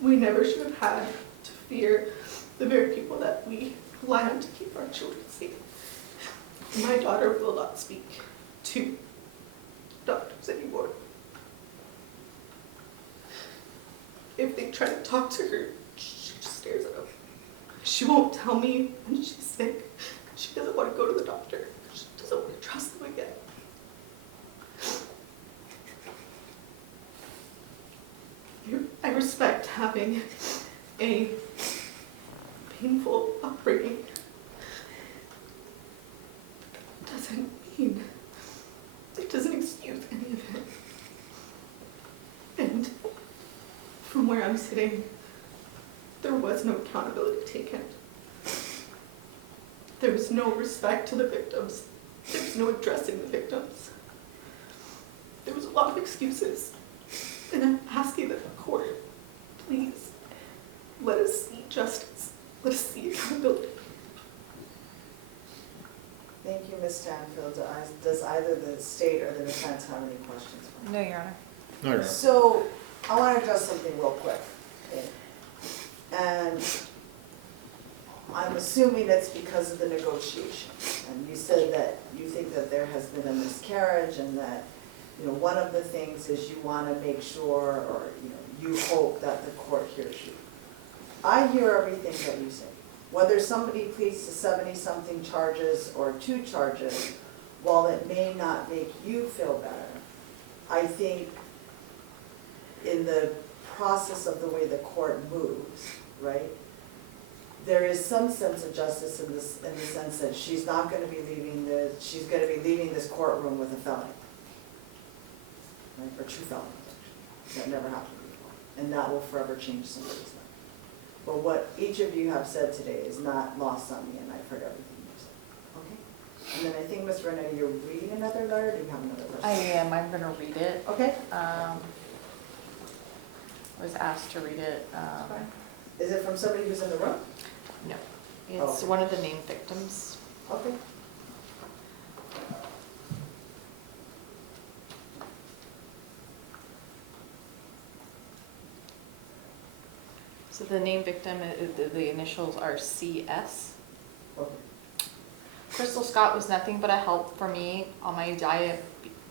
We never should have had to fear the very people that we rely on to keep our children safe. My daughter will not speak to doctors anymore. If they try to talk to her, she just stares at them. She won't tell me when she's sick. She doesn't want to go to the doctor. She doesn't want to trust them again. I respect having a painful upbringing. It doesn't mean, it doesn't excuse any of it. And from where I'm sitting, there was no accountability taken. There was no respect to the victims. There was no addressing the victims. There was a lot of excuses. And I'm asking that the court, please, Let us see justice. Let us see accountability. Thank you, Ms. Stanfield. Does either the state or the defense have any questions? No, Your Honor. No, Your Honor. So, I want to address something real quick. Okay? And I'm assuming it's because of the negotiation. And you said that you think that there has been a miscarriage and that, you know, one of the things is you want to make sure, or, you know, you hope that the court hears you. I hear everything that you say. Whether somebody pleads to 70-something charges or 2 charges, while it may not make you feel better, I think in the process of the way the court moves, right, there is some sense of justice in the sense that she's not going to be leaving she's going to be leaving this courtroom with a felony, right, or 2 felonies, actually. That never happened before, and that will forever change somebody's life. But what each of you have said today is not lost on me, and I've heard everything you've said. Okay? And then I think, Ms. Renee, you're reading another letter, or do you have another question? I am. I'm going to read it. Okay. I was asked to read it. Is it from somebody who's in the room? No. It's Okay. one of the named victims. Okay. So the named victim, the initials are CS. Okay. Crystal Scott was nothing but a help for me on my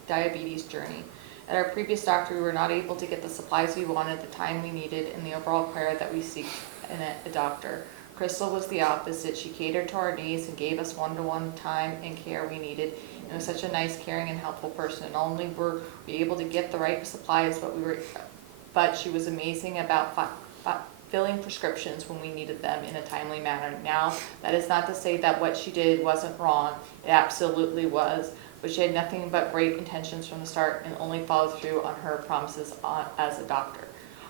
diabetes journey. At our previous doctor, we were not able to get the supplies we wanted, the time we needed, and the overall care that we seek in a doctor. Crystal was the opposite. She catered to our needs and gave us one-to-one time and care we needed. And was such a nice, caring, and helpful person. Not only were we able to get the right supplies, but she was amazing about filling prescriptions when we needed them in a timely manner. Now, that is not to say that what she did wasn't wrong. It absolutely was. But she had nothing but great intentions from the start and only followed through on her promises as a doctor.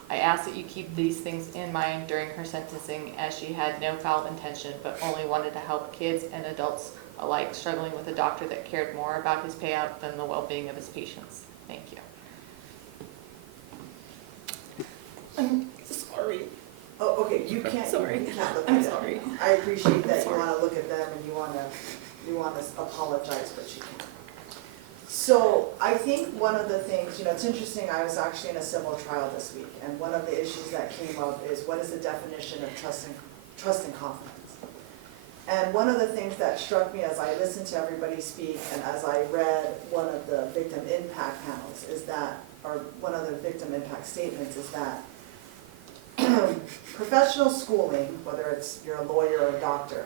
I ask that you keep these things in mind during her sentencing, as she had no foul intention but only wanted to help kids and adults alike struggling with a doctor that cared more about his payout than the well-being of his patients. Thank you. I'm sorry. Oh, okay, you can't, Sorry. you can't look I'm at them. sorry. I appreciate that you sorry. wanna look at them and you wanna apologize, but you can't. So, I think one of the things, you know, it's interesting, I was actually in a civil trial this week, and one of the issues that came up is what is the definition of trust and confidence? And one of the things that struck me as I listened to everybody speak and as I read one of the victim impact panels is that, or one of the victim impact statements is that professional schooling, whether it's you're a lawyer or a doctor,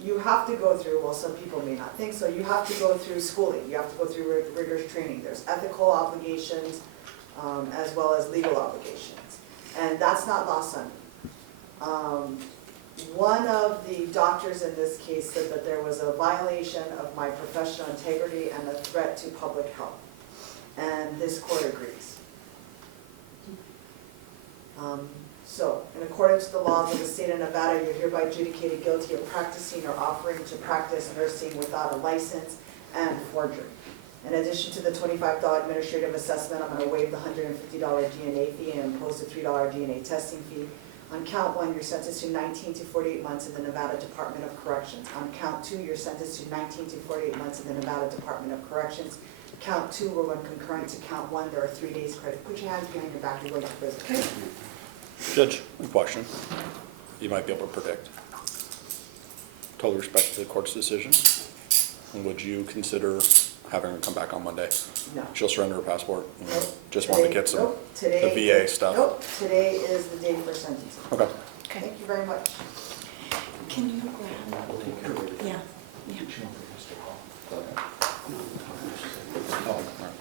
you have to go through, well, some people may not think so, you have to go through schooling, you have to go through rigorous training. There's ethical obligations as well as legal obligations. And that's not lost on me. One of the doctors in this case said that there was a violation of my professional integrity and a threat to public health. And this court agrees. So, in accordance with the laws of the state of Nevada, you're hereby adjudicated guilty of practicing or offering to practice nursing without a license and forgery. In addition to the $25 administrative assessment, I'm going to waive the $150 DNA fee and impose a $3 DNA testing fee. On count 1, you're sentenced to 19 to 48 months in the Nevada Department of Corrections. On count 2, you're sentenced to 19 to 48 months in the Nevada Department of Corrections. Count 2 will run concurrent to count 1. There are 3 days credit. Put your hands behind your back. You're going to prison. Okay. Judge, a question you might be able to predict. Total respect to the court's decision. And would you consider having her come back on Monday? No. She'll surrender her passport. Nope. Just wanted to get some, Nope. the VA stuff. Nope, today is the date for sentencing. Okay. Thank you very much. Can you grab? Yeah, yeah. Oh, all right.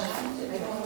I don't